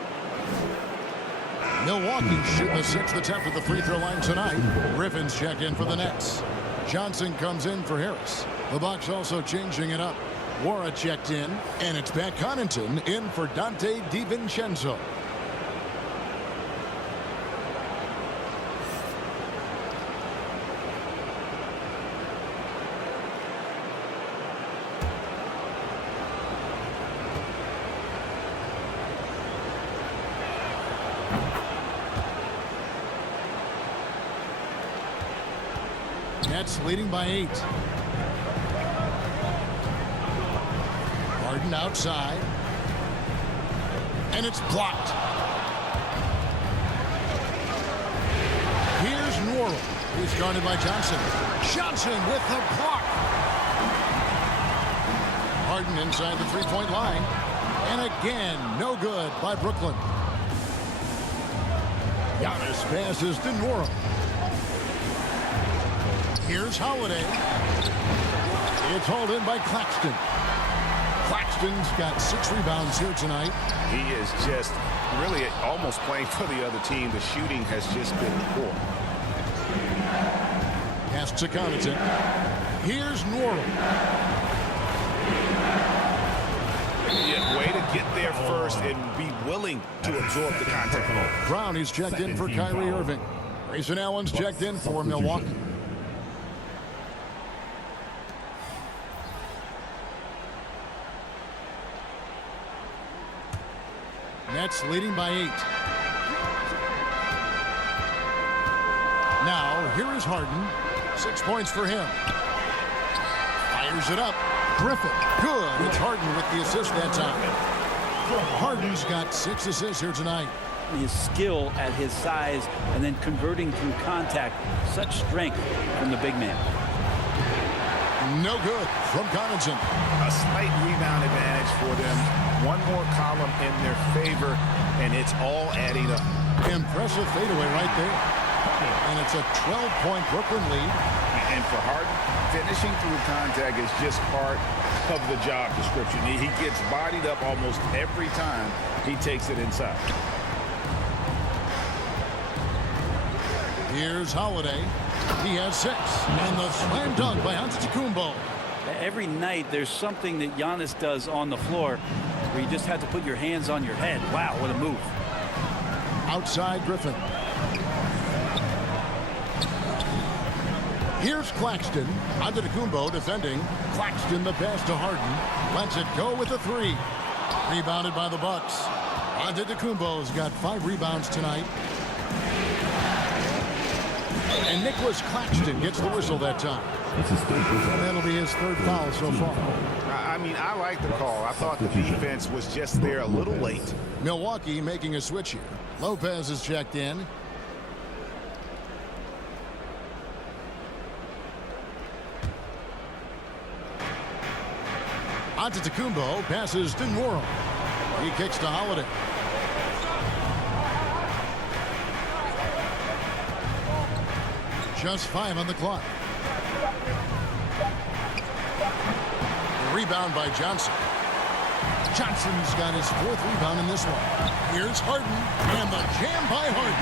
Milwaukee shooting the 6th attempt at the free throw line tonight. Griffin's check in for the Nets. Johnson comes in for Harris. The Bucks also changing it up. Wara checked in, and it's back Connaughton in for Dante DiVincenzo. Nets leading by 8. Harden outside. And it's blocked. Here's Norrell. He's guarded by Johnson. Johnson with the block. Harden inside the three-point line. And again, no good by Brooklyn. Giannis passes to Norrell. Here's Holiday. It's hauled in by Claxton. Claxton's got 6 rebounds here tonight. He is just really almost playing for the other team. The shooting has just been poor. Pass to Connaughton. Here's Norrell. Yeah, way to get there first and be willing to absorb the contact. Brown, he's checked in for Kyrie Irving. Grayson Allen's checked in for Milwaukee. Nets leading by 8. Now, here is Harden. 6 points for him. Fires it up. Griffin. Good. It's Harden with the assist that time. Harden's got 6 assists here tonight. His skill at his size and then converting through contact. Such strength from the big man. No good from Connaughton. A slight rebound advantage for them. One more column in their favor, and it's all adding up. Impressive fadeaway right there. And it's a 12-point Brooklyn lead. And for Harden, finishing through contact is just part of the job description. He gets bodied up almost every time he takes it inside. Here's Holiday. He has 6. And the slam dunk by Antetokounmpo. Every night there's something that Giannis does on the floor where you just have to put your hands on your head. Wow, what a move. Outside Griffin. Here's Claxton. Antetokounmpo defending. Claxton the pass to Harden. Lets it go with a 3. Rebounded by the Bucks. Antetokounmpo's got 5 rebounds tonight. And Nicholas Claxton gets the whistle that time. That'll be his 3rd foul so far. I mean, I like the call. I thought the defense was just there a little late. Milwaukee making a switch here. Lopez is checked in. Antetokounmpo passes to Norrell. He kicks to Holiday. Just 5 on the clock. Rebound by Johnson. Johnson's got his 4th rebound in this one. Here's Harden, and the jam by Harden.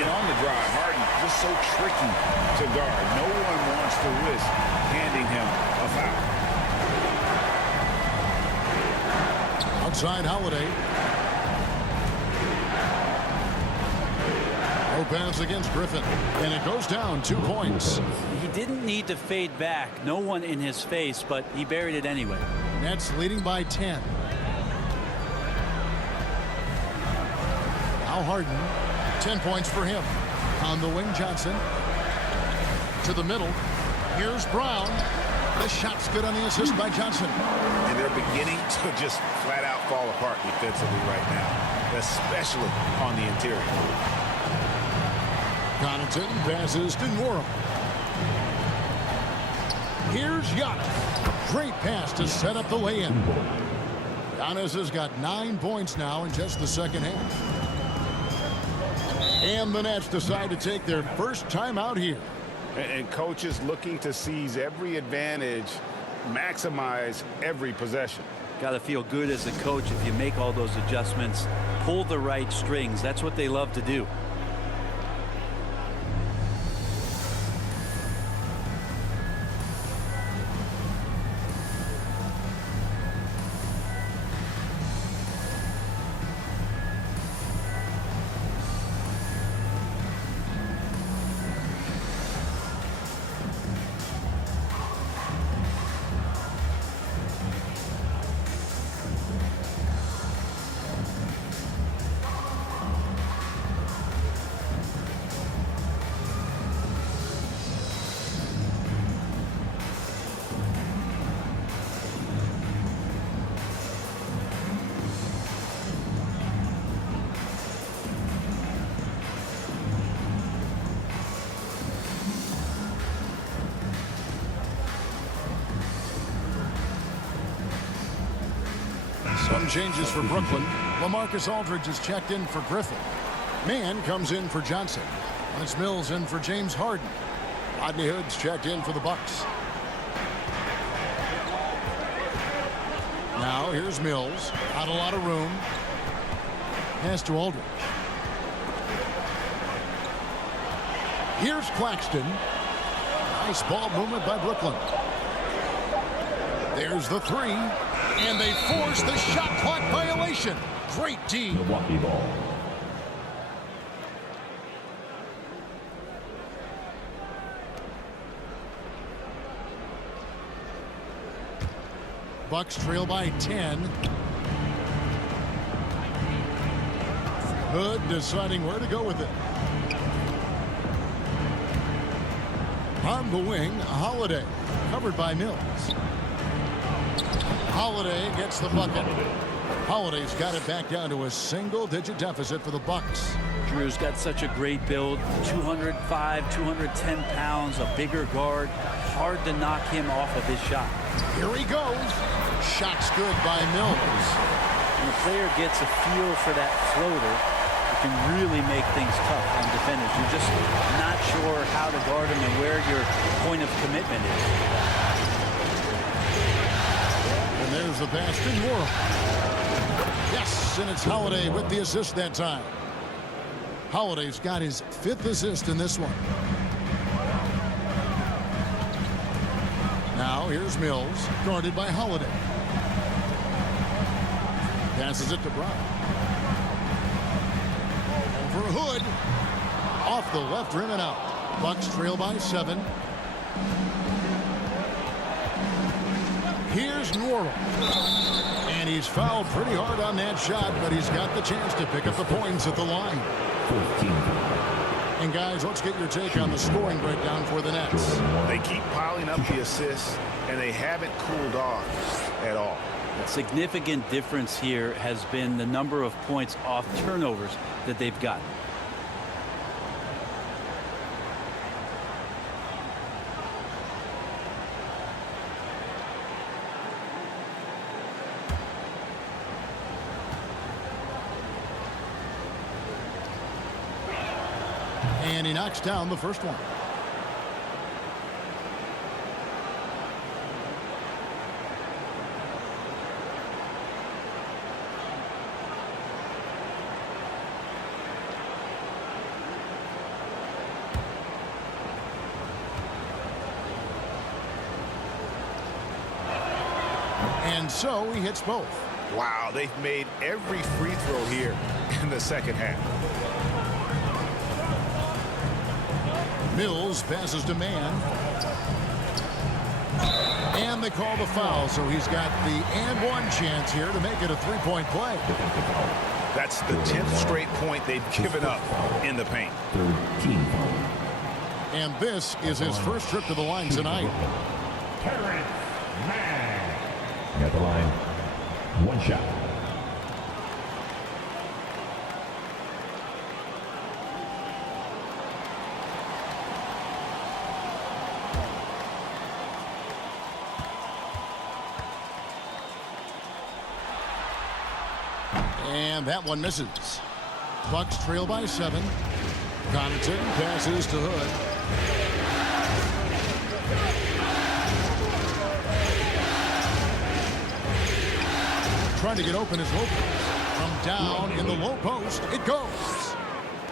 And on the drive, Harden just so tricky to guard. No one wants to risk handing him a foul. Outside Holiday. Lopez against Griffin, and it goes down 2 points. He didn't need to fade back. No one in his face, but he buried it anyway. Nets leading by 10. Now Harden, 10 points for him. On the wing, Johnson. To the middle. Here's Brown. The shot's good on the assist by Johnson. And they're beginning to just flat out fall apart defensively right now, especially on the interior. Connaughton passes to Norrell. Here's Giannis. Great pass to set up the lay-in. Giannis has got 9 points now in just the second half. And the Nets decide to take their first time out here. And coaches looking to seize every advantage, maximize every possession. Got to feel good as a coach if you make all those adjustments, pull the right strings. That's what they love to do. changes for Brooklyn. LaMarcus Aldridge is checked in for Griffin. Mann comes in for Johnson. It's Mills in for James Harden. Rodney Hood's checked in for the Bucks. Now here's Mills. Not a lot of room. Pass to Aldridge. Here's Claxton. Nice ball movement by Brooklyn. There's the three. And they force the shot clock violation. Great D. Milwaukee ball. Bucks trail by 10. Hood deciding where to go with it. On the wing, Holiday, covered by Mills. Holiday gets the bucket. Holiday's got it back down to a single-digit deficit for the Bucks. Drew's got such a great build, 205, 210 pounds, a bigger guard. Hard to knock him off of his shot. Here he goes. Shot's good by Mills. When the player gets a feel for that floater, it can really make things tough on defenders. You're just not sure how to guard him and where your point of commitment is. And there's the pass to Nora. Yes, and it's Holiday with the assist that time. Holiday's got his 5th assist in this one. Now here's Mills, guarded by Holiday. Passes it to Brown. Over Hood. Off the left rim and out. Bucks trail by 7. Here's Norrell. And he's fouled pretty hard on that shot, but he's got the chance to pick up the points at the line. 14. And guys, let's get your take on the scoring breakdown for the Nets. They keep piling up the assists, and they haven't cooled off at all. A significant difference here has been the number of points off turnovers that they've gotten. And he knocks down the first one. And so he hits both. Wow, they've made every free throw here in the second half. Mills passes to Mann. And they call the foul, so he's got the and one chance here to make it a three-point play. That's the 10th straight point they've given up in the paint. 13. And this is his first trip to the line tonight. Terrence Mann. At the line, 1 shot. And that one misses. Bucks trail by 7. Connaughton passes to Hood. Trying to get open is Lopez. From down in the low post, it goes.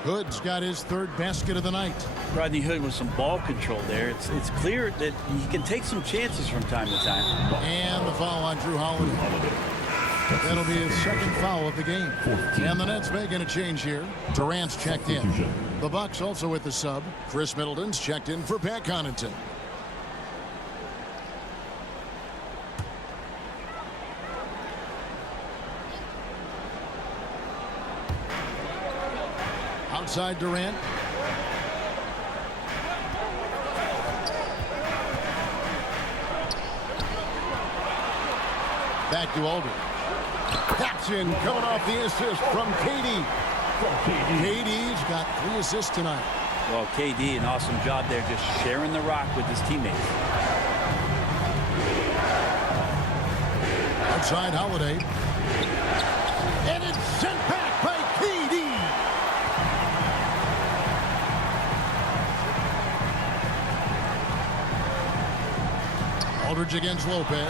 Hood's got his 3rd basket of the night. Rodney Hood with some ball control there. It's clear that he can take some chances from time to time. And the foul on Drew Holiday. That'll be his 2nd foul of the game. 14. And the Nets making a change here. Durant's checked in. The Bucks also with the sub. Chris Middleton's checked in for Pat Connaughton. Outside Durant. Back to Aldridge. Paxson coming off the assist from KD. KD's got 3 assists tonight. Well, KD, an awesome job there, just sharing the rock with his teammates. Outside Holiday. And it's sent back by KD. Aldridge against Lopez.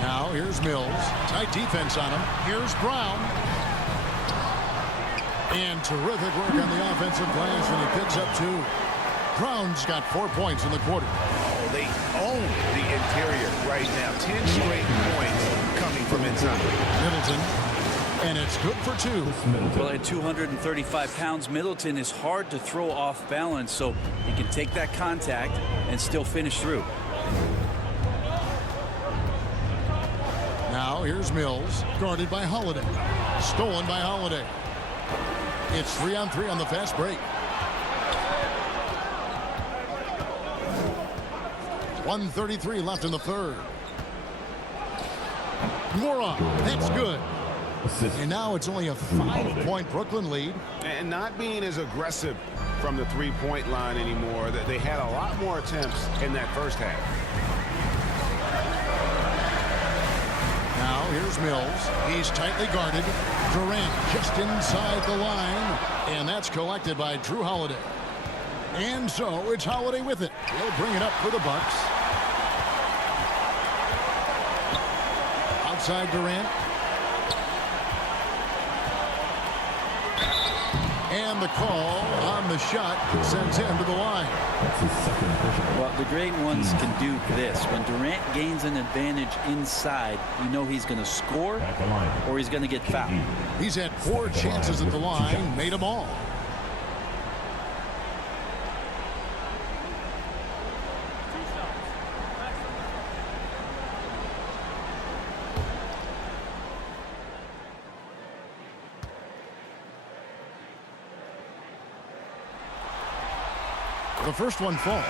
Now here's Mills. Tight defense on him. Here's Brown. And terrific work on the offensive glass, and he picks up 2. Brown's got 4 points in the quarter. Oh, they own the interior right now. 10 straight points coming from inside. Middleton. And it's good for 2. Well, at 235 pounds, Middleton is hard to throw off balance, so he can take that contact and still finish through. Now here's Mills, guarded by Holiday. Stolen by Holiday. It's 3-on-3 on the fast break. 1:33 left in the third. Moron, that's good. And now it's only a 5-point Brooklyn lead. And not being as aggressive from the three-point line anymore. They had a lot more attempts in that first half. Now here's Mills. He's tightly guarded. Durant just inside the line. And that's collected by Drew Holiday. And so it's Holiday with it. He'll bring it up for the Bucks. Outside Durant. And the call on the shot sends him to the line. Well, the great ones can do this. When Durant gains an advantage inside, you know he's going to score or he's going to get fouled. He's had 4 chances at the line, made them all. The first one falls.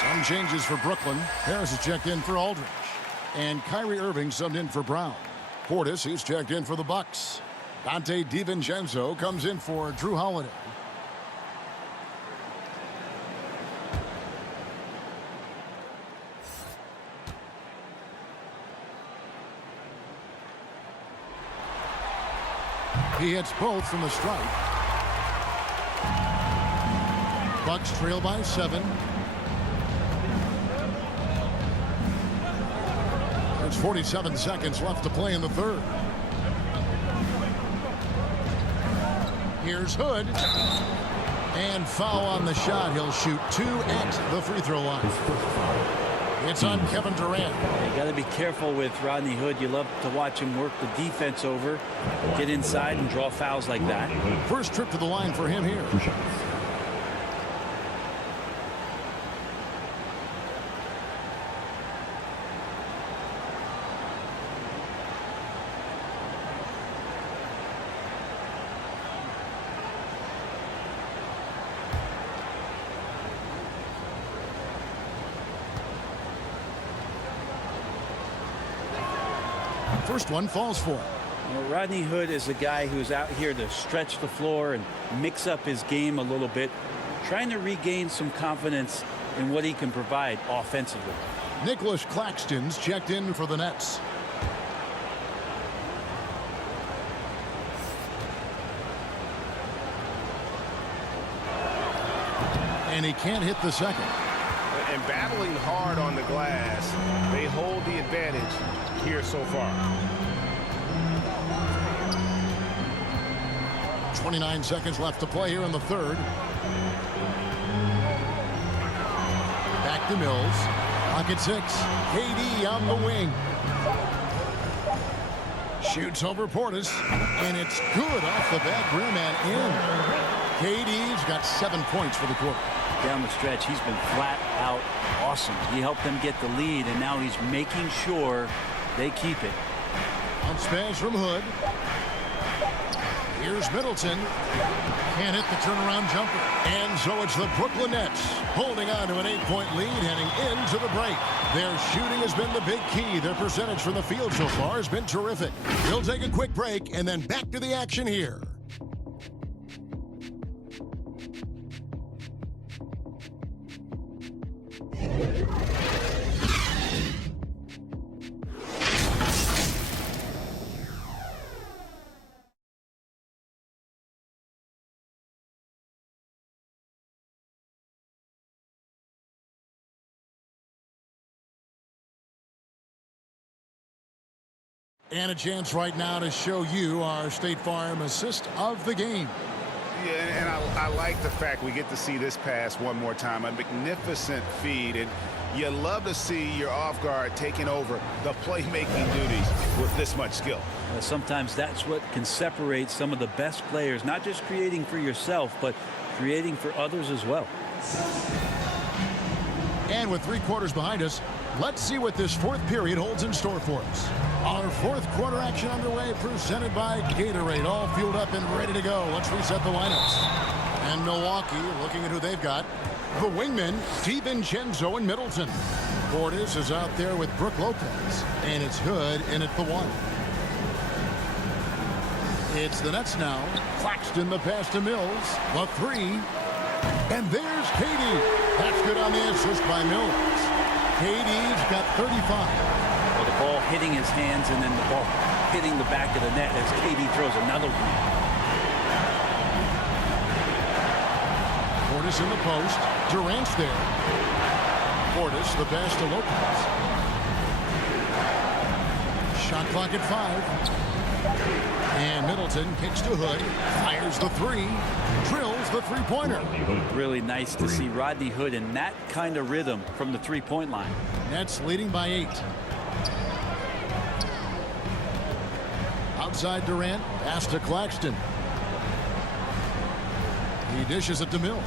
Some changes for Brooklyn. Harris is checked in for Aldridge. And Kyrie Irving subbed in for Brown. Portis, he's checked in for the Bucks. Dante DiVincenzo comes in for Drew Holiday. He hits both from the stripe. Bucks trail by 7. There's 47 seconds left to play in the third. Here's Hood. And foul on the shot. He'll shoot 2 at the free throw line. It's on Kevin Durant. You got to be careful with Rodney Hood. You love to watch him work the defense over, get inside and draw fouls like that. First trip to the line for him here. First one falls for him. Well, Rodney Hood is a guy who's out here to stretch the floor and mix up his game a little bit, trying to regain some confidence in what he can provide offensively. Nicholas Claxton's checked in for the Nets. And he can't hit the second. And battling hard on the glass, they hold the advantage here so far. 29 seconds left to play here in the third. Back to Mills. Pocket 6. KD on the wing. Shoots over Portis. And it's good off the back rim and in. KD's got 7 points for the quarter. Down the stretch, he's been flat out awesome. He helped them get the lead, and now he's making sure they keep it. Bounce pass from Hood. Here's Middleton. Can't hit the turnaround jumper. And so it's the Brooklyn Nets holding on to an 8-point lead heading into the break. Their shooting has been the big key. Their percentage from the field so far has been terrific. We'll take a quick break and then back to the action here. And a chance right now to show you our State Farm assist of the game. Yeah, and I like the fact we get to see this pass one more time. A magnificent feed. And you love to see your off guard taking over the playmaking duties with this much skill. Sometimes that's what can separate some of the best players, not just creating for yourself, but creating for others as well. And with 3 quarters behind us, let's see what this 4th period holds in store for us. Our 4th quarter action underway, presented by Gatorade, all fueled up and ready to go. Let's reset the lineups. And Milwaukee, looking at who they've got. The wingmen, DiVincenzo and Middleton. Portis is out there with Brook Lopez, and it's Hood in at the 1. It's the Nets now. Claxton the pass to Mills. The 3. And there's Katie. That's good on the assist by Mills. Katie's got 35. Well, the ball hitting his hands and then the ball hitting the back of the net as Katie throws another one. Portis in the post. Durant's there. Portis the pass to Lopez. Shot clock at 5. And Middleton kicks to Hood, fires the 3, drills the 3-pointer. Really nice to see Rodney Hood in that kind of rhythm from the 3-point line. Nets leading by 8. Outside Durant, pass to Claxton. He dishes it to Mills.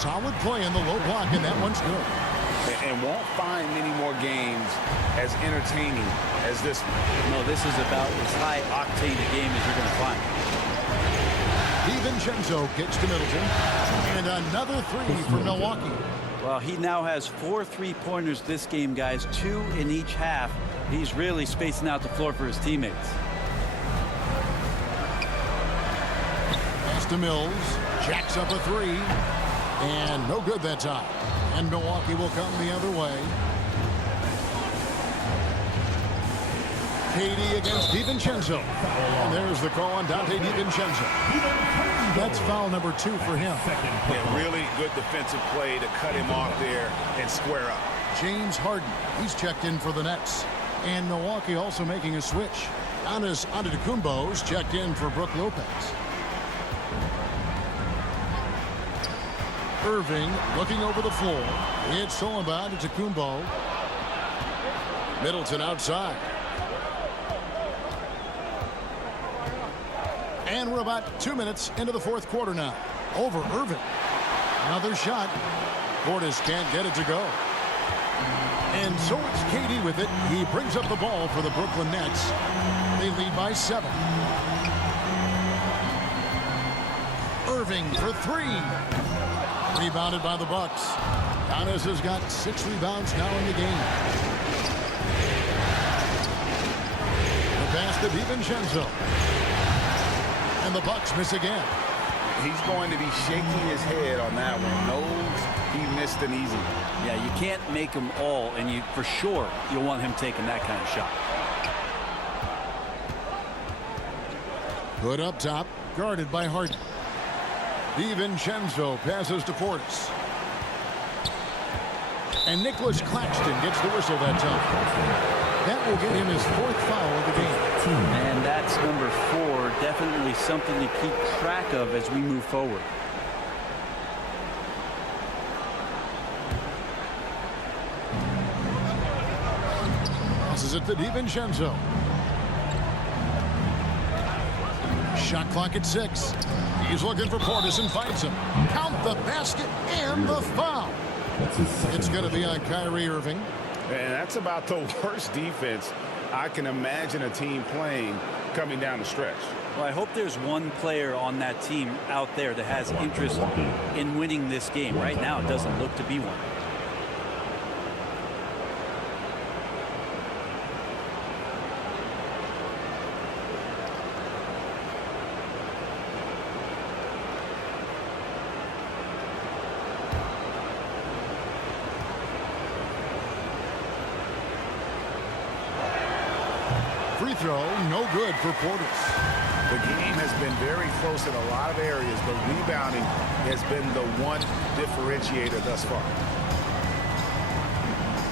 Solid play in the low block, and that one's good. And won't find many more games as entertaining as this one. No, this is about as high octane a game as you're going to find. DiVincenzo kicks to Middleton. And another 3 for Milwaukee. Well, he now has 4 3-pointers this game, guys. 2 in each half. He's really spacing out the floor for his teammates. Pass to Mills. Jacks up a 3. And no good that time. And Milwaukee will come the other way. Katie against DiVincenzo. And there's the call on Dante DiVincenzo. That's foul number 2 for him. Yeah, really good defensive play to cut him off there and square up. James Harden, he's checked in for the Nets. And Milwaukee also making a switch. Giannis Antetokounmpo's checked in for Brook Lopez. Irving looking over the floor. It's Solomon to Antetokounmpo. Middleton outside. And we're about 2 minutes into the 4th quarter now. Over Irving. Another shot. Portis can't get it to go. And so it's Katie with it. He brings up the ball for the Brooklyn Nets. They lead by 7. Irving for 3. Rebounded by the Bucks. Giannis has got 6 rebounds now in the game. The pass to DiVincenzo. And the Bucks miss again. He's going to be shaking his head on that one. Knows he missed an easy one. Yeah, you can't make them all, and you for sure you'll want him taking that kind of shot. Good up top, guarded by Harden. DiVincenzo passes to Portis. And Nicholas Claxton gets the whistle that time. That will get him his 4th foul of the game. And that's number 4. Definitely something to keep track of as we move forward. Passes it to DiVincenzo. Shot clock at 6. He's looking for Portis and finds him. Count the basket and the foul. It's going to be on Kyrie Irving. And that's about the worst defense I can imagine a team playing coming down the stretch. Well, I hope there's one player on that team out there that has interest in winning this game. Right now, it doesn't look to be one. Free throw, no good for Portis. The game has been very close in a lot of areas, but rebounding has been the one differentiator thus far.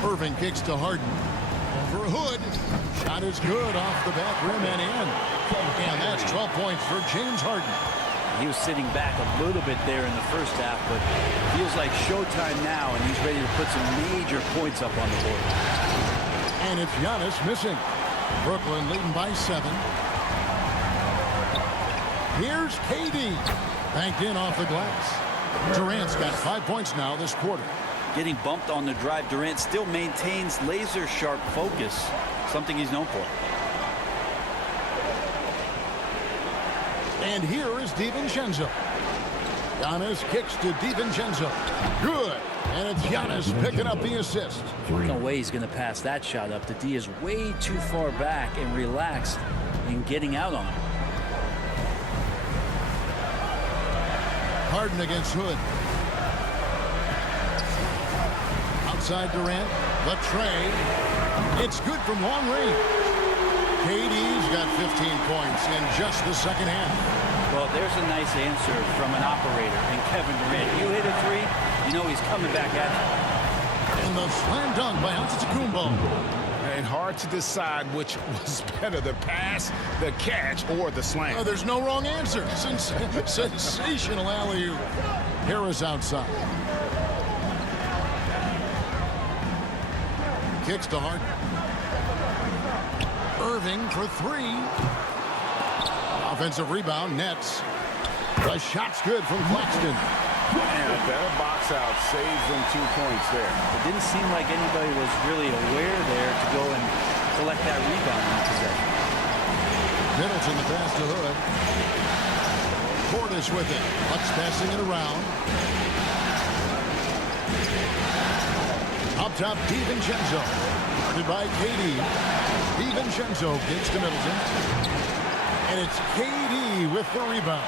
Irving kicks to Harden. Over Hood. Shot is good off the back rim and in. And that's 12 points for James Harden. He was sitting back a little bit there in the first half, but feels like showtime now, and he's ready to put some major points up on the board. And it's Giannis missing. Brooklyn leading by 7. Here's KD. Banked in off the glass. Durant's got 5 points now this quarter. Getting bumped on the drive, Durant still maintains laser-sharp focus, something he's known for. And here is DiVincenzo. Giannis kicks to DiVincenzo. Good. And it's Giannis picking up the assist. No way he's going to pass that shot up. The D is way too far back and relaxed in getting out on it. Harden against Hood. Outside Durant. The tray. It's good from long range. KD's got 15 points in just the second half. Well, there's a nice answer from an operator in Kevin Durant. You hit a three, you know he's coming back at you. And the slam dunk by Antetokounmpo. And hard to decide which was better, the pass, the catch, or the slam. There's no wrong answer. Sensational alley-oop. Harris outside. Kicks to Harden. Irving for 3. Offensive rebound, Nets. The shot's good from Claxton. And a better box out saves them 2 points there. It didn't seem like anybody was really aware there to go and collect that rebound in possession. Middleton the pass to Hood. Portis with it. Bucks passing it around. Up top, DiVincenzo. Guarded by KD. DiVincenzo gets to Middleton. And it's KD with the rebound.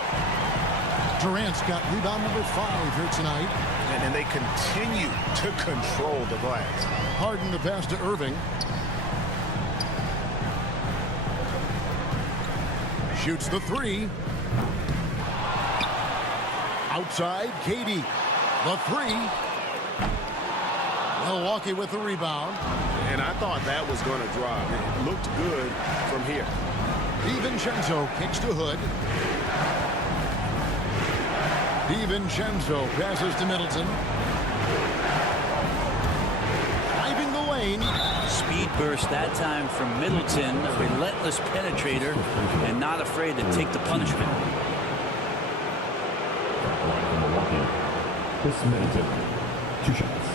Durant's got rebound number 5 here tonight. And they continue to control the glass. Harden the pass to Irving. Shoots the 3. Outside, KD. The 3. Milwaukee with the rebound. And I thought that was going to drop. It looked good from here. DiVincenzo kicks to Hood. DiVincenzo passes to Middleton. Driving the lane. Speed burst that time from Middleton, a relentless penetrator, and not afraid to take the punishment. From Milwaukee, Chris Middleton, 2 shots.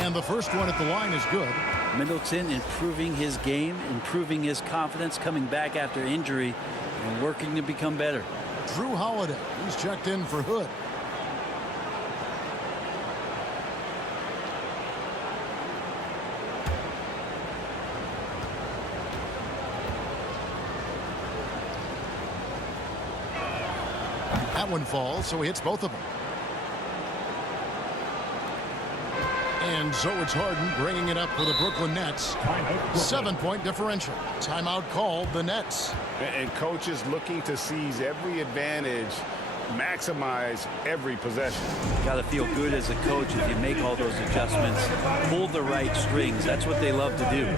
And the first one at the line is good. Middleton improving his game, improving his confidence, coming back after injury, and working to become better. Drew Holiday, he's checked in for Hood. That one falls, so he hits both of them. And so it's Harden bringing it up for the Brooklyn Nets. 7-point differential. Timeout called the Nets. And coaches looking to seize every advantage, maximize every possession. Got to feel good as a coach if you make all those adjustments, pull the right strings. That's what they love to do.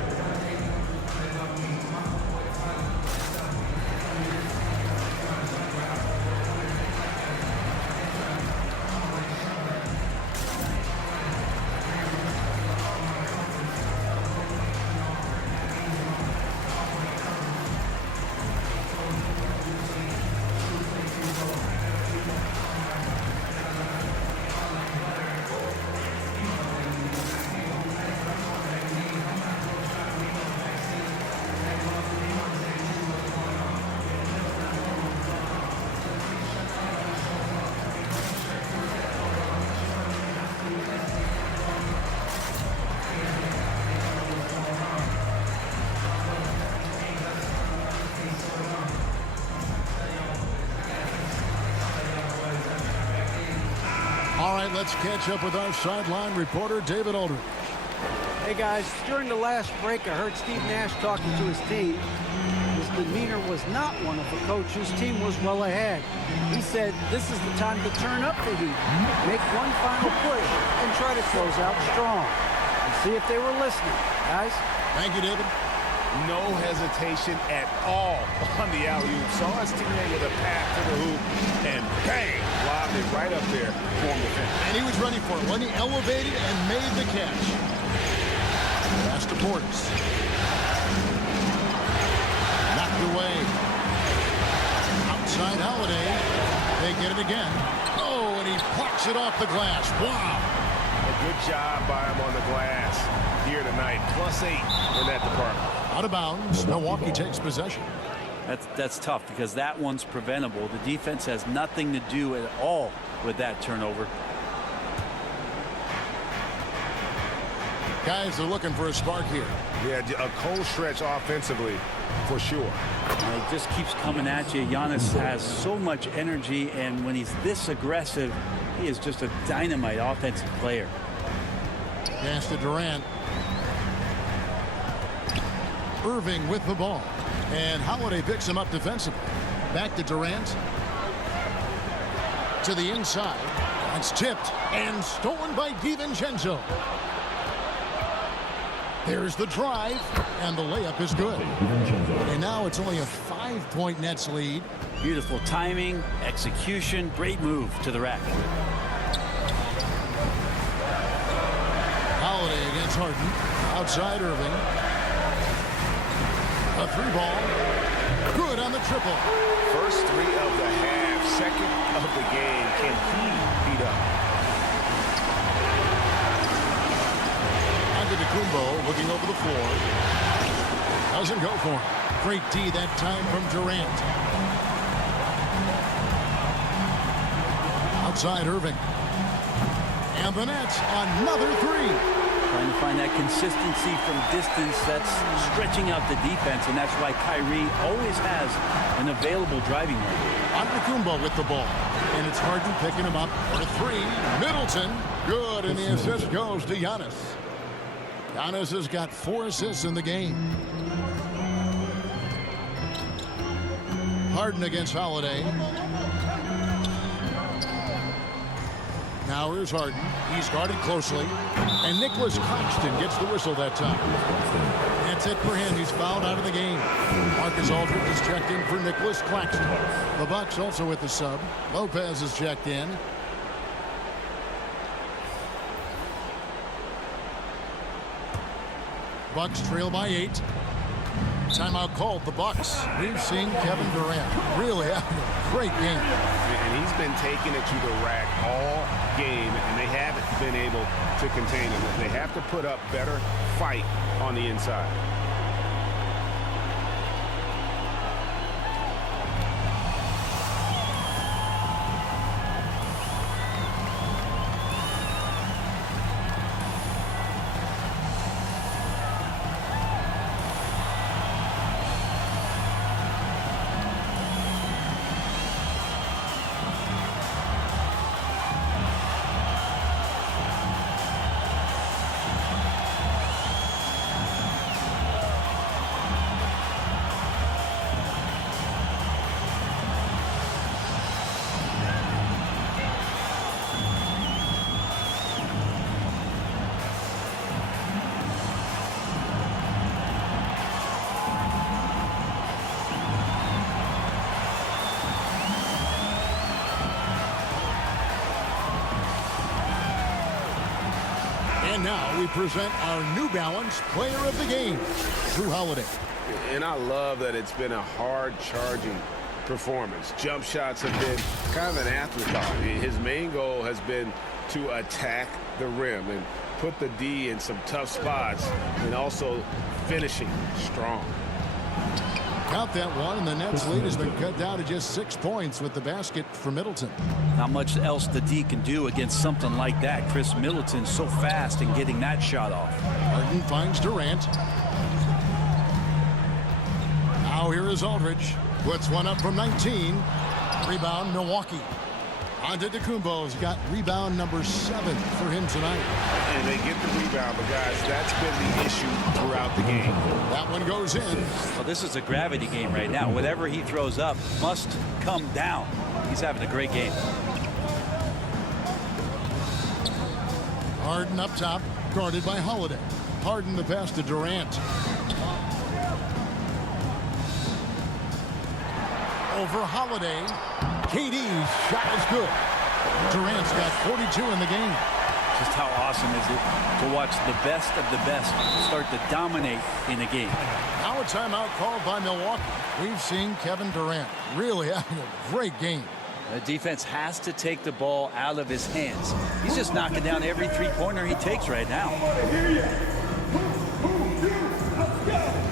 let's catch up with our sideline reporter, David Aldridge. Hey, guys, during the last break, I heard Steve Nash talking to his team. His demeanor was not one of a coach whose team was well ahead. He said this is the time to turn up the heat, make one final push, and try to close out strong. And see if they were listening. Guys? Thank you, David. No hesitation at all on the alley-oop. Saw his teammate with a pass to the hoop, and bang, lobbed it right up there for him to finish. And he was ready for it when he elevated and made the catch. Pass to Portis. Knocked away. Outside Holiday. They get it again. Oh, and he plucks it off the glass. Wow. A good job by him on the glass here tonight. +8 in that department. Out of bounds. Milwaukee takes possession. That's tough because that one's preventable. The defense has nothing to do at all with that turnover. Guys are looking for a spark here. Yeah, a cold stretch offensively for sure. And it just keeps coming at you. Giannis has so much energy, and when he's this aggressive, he is just a dynamite offensive player. Pass to Durant. Irving with the ball. And Holiday picks him up defensively. Back to Durant. To the inside. It's tipped and stolen by DiVincenzo. There's the drive, and the layup is good. And now it's only a 5-point Nets lead. Beautiful timing, execution, great move to the rack. Holiday against Harden. Outside Irving. A 3-ball. Good on the triple. First 3 of the half, second of the game. Can he beat up? Kumbo looking over the floor. Doesn't go for him. Great D that time from Durant. Outside Irving. And the Nets, another 3. Trying to find that consistency from distance that's stretching out the defense, and that's why Kyrie always has an available driving lane. Antetokounmpo with the ball. And it's Harden picking him up for 3. Middleton, good, and the assist goes to Giannis. Giannis has got 4 assists in the game. Harden against Holiday. Now here's Harden. He's guarded closely. And Nicholas Claxton gets the whistle that time. That's it for him. He's fouled out of the game. Marcus Aldridge is checked in for Nicholas Claxton. The Bucks also with the sub. Lopez is checked in. Bucks trail by 8. Timeout called the Bucks. We've seen Kevin Durant really having a great game. And he's been taking it to the rack all game, and they haven't been able to contain him. They have to put up better fight on the inside. And now we present our New Balance Player of the Game, Drew Holiday. And I love that it's been a hard-charging performance. Jump shots have been kind of an afterthought. His main goal has been to attack the rim and put the D in some tough spots, and also finishing strong. Count that one, and the Nets lead has been cut down to just 6 points with the basket for Middleton. Not much else the D can do against something like that. Chris Middleton so fast in getting that shot off. Harden finds Durant. Now here is Aldridge. Puts one up from 19. Rebound, Milwaukee. Antetokounmpo's got rebound number 7 for him tonight. And they get the rebound, but guys, that's been the issue throughout the game. That one goes in. Well, this is a gravity game right now. Whatever he throws up must come down. He's having a great game. Harden up top, guarded by Holiday. Harden the pass to Durant. Over Holiday. KD's shot is good. Durant's got 42 in the game. Just how awesome is it to watch the best of the best start to dominate in a game. Now a timeout called by Milwaukee. We've seen Kevin Durant really having a great game. The defense has to take the ball out of his hands. He's just knocking down every three-pointer he takes right now. Let's go.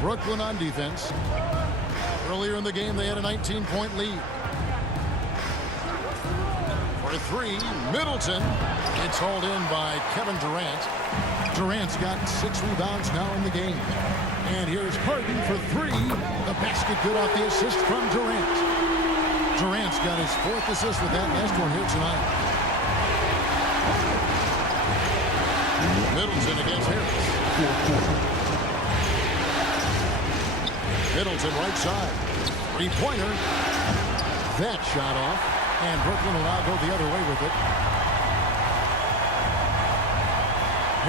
Brooklyn on defense. Earlier in the game, they had a 19-point lead. For three, Middleton. It's hauled in by Kevin Durant. Durant's got 6 rebounds now in the game. And here's Harden for 3. The basket good off the assist from Durant. Durant's got his 4th assist with that last one here tonight. Middleton against Harris. Middleton right side. 3-pointer. That shot off. And Brooklyn will now go the other way with it.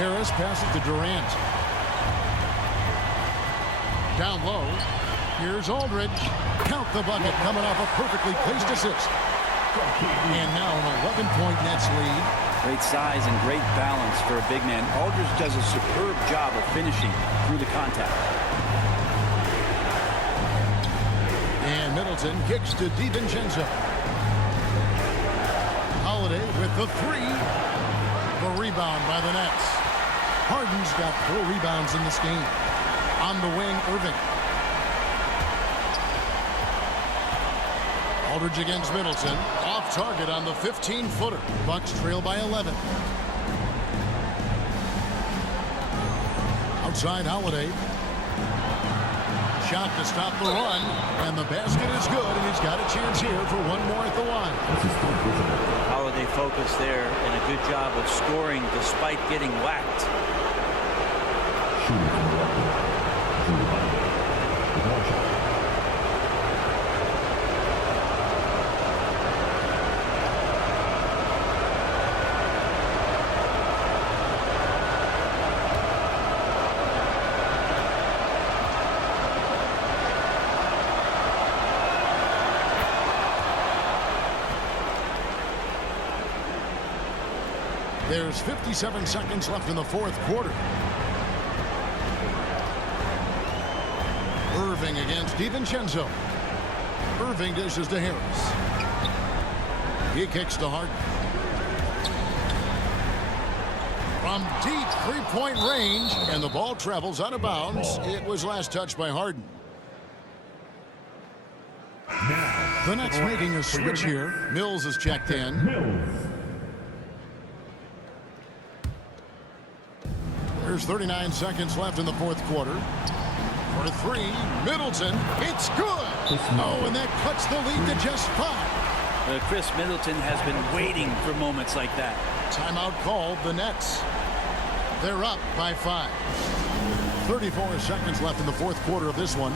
Harris passes to Durant. Down low. Here's Aldridge. Count the bucket coming off a perfectly placed assist. And now an 11-point Nets lead. Great size and great balance for a big man. Aldridge does a superb job of finishing through the contact. And Middleton kicks to DiVincenzo. Holiday with the 3. The rebound by the Nets. Harden's got 4 rebounds in this game. On the wing, Irving. Aldridge against Middleton. Off target on the 15-footer. Bucks trail by 11. Outside Holiday. Shot to stop the run, and the basket is good, and he's got a chance here for one more at the line. Holiday focus there, and a good job of scoring despite getting whacked. There's 57 seconds left in the 4th quarter. Irving against DiVincenzo. Irving dishes to Harris. He kicks to Harden. From deep 3-point range, and the ball travels out of bounds. It was last touched by Harden. The Nets making a switch here. Mills is checked in. There's 39 seconds left in the 4th quarter. For 3, Middleton. It's good. Oh, and that cuts the lead to just 5. Chris Middleton has been waiting for moments like that. Timeout called. The Nets. They're up by 5. 34 seconds left in the 4th quarter of this one.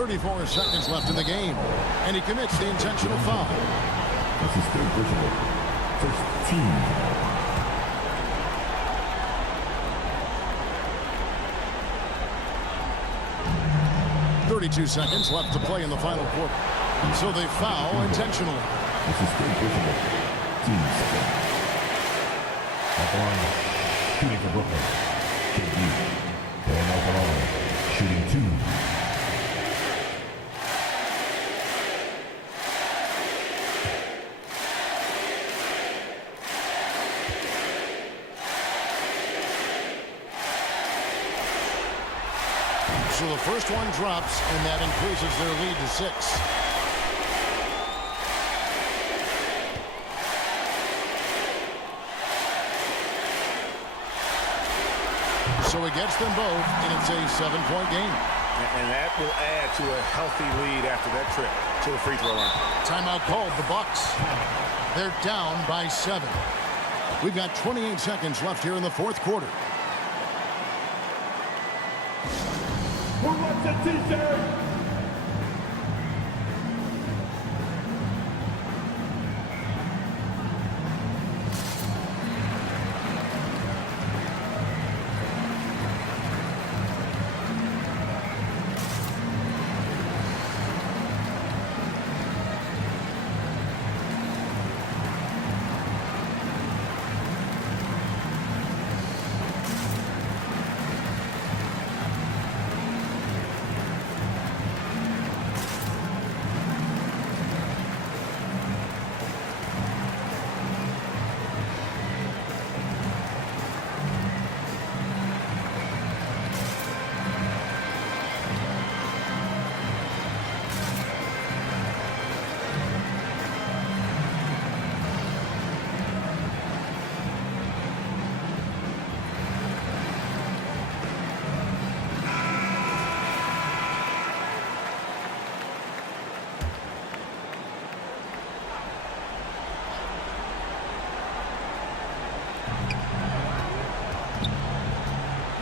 34 seconds left in the game, and he commits the intentional foul. This is third personal. First team. 32 seconds left to play in the final quarter. And so they foul intentionally. This is third personal. Team second. At the line, shooting for Brooklyn. KD. Bam Alvarado, shooting 2. So the first one drops, and that increases their lead to 6. So it gets them both, and it's a 7-point game. And that will add to a healthy lead after that trip to the free throw line. Timeout called, the Bucks. They're down by 7. We've got 28 seconds left here in the fourth quarter. Who wants a t-shirt?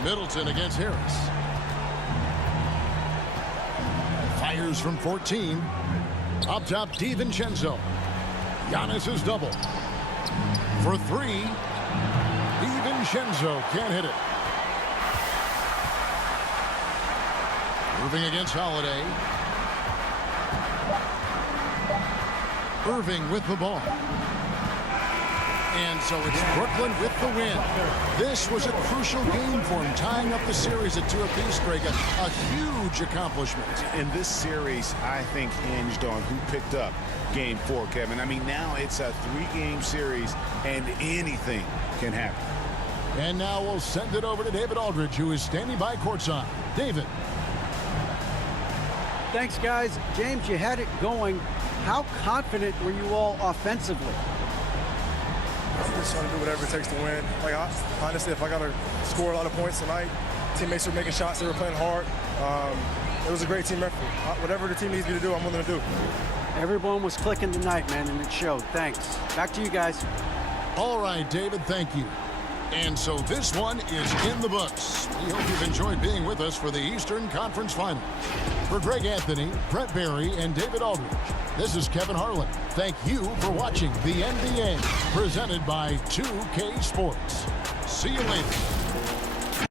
Middleton against Harris. Fires from 14. Up top, DiVincenzo. Giannis' double. For 3. DiVincenzo can't hit it. Irving against Holiday. Irving with the ball. And so it's Brooklyn with the win. This was a crucial game for him, tying up the series at 2 apiece, Greg. A huge accomplishment. And this series, I think, hinged on who picked up Game 4, Kevin. I mean, now it's a 3-game series, and anything can happen. And now we'll send it over to David Aldridge, who is standing by courtside. David. Thanks, guys. James, you had it going. How confident were you all offensively? Just trying to do whatever it takes to win. Like, honestly, if I got to score a lot of points tonight, teammates were making shots. They were playing hard. It was a great team effort. Whatever the team needs me to do, I'm willing to do. Everyone was clicking tonight, man, and it showed. Thanks. Back to you guys. All right, David, thank you. And so this one is in the books. We hope you've enjoyed being with us for the Eastern Conference Finals. For Greg Anthony, Brett Barry, and David Aldridge, this is Kevin Harlan. Thank you for watching the NBA, presented by 2K Sports. See you later.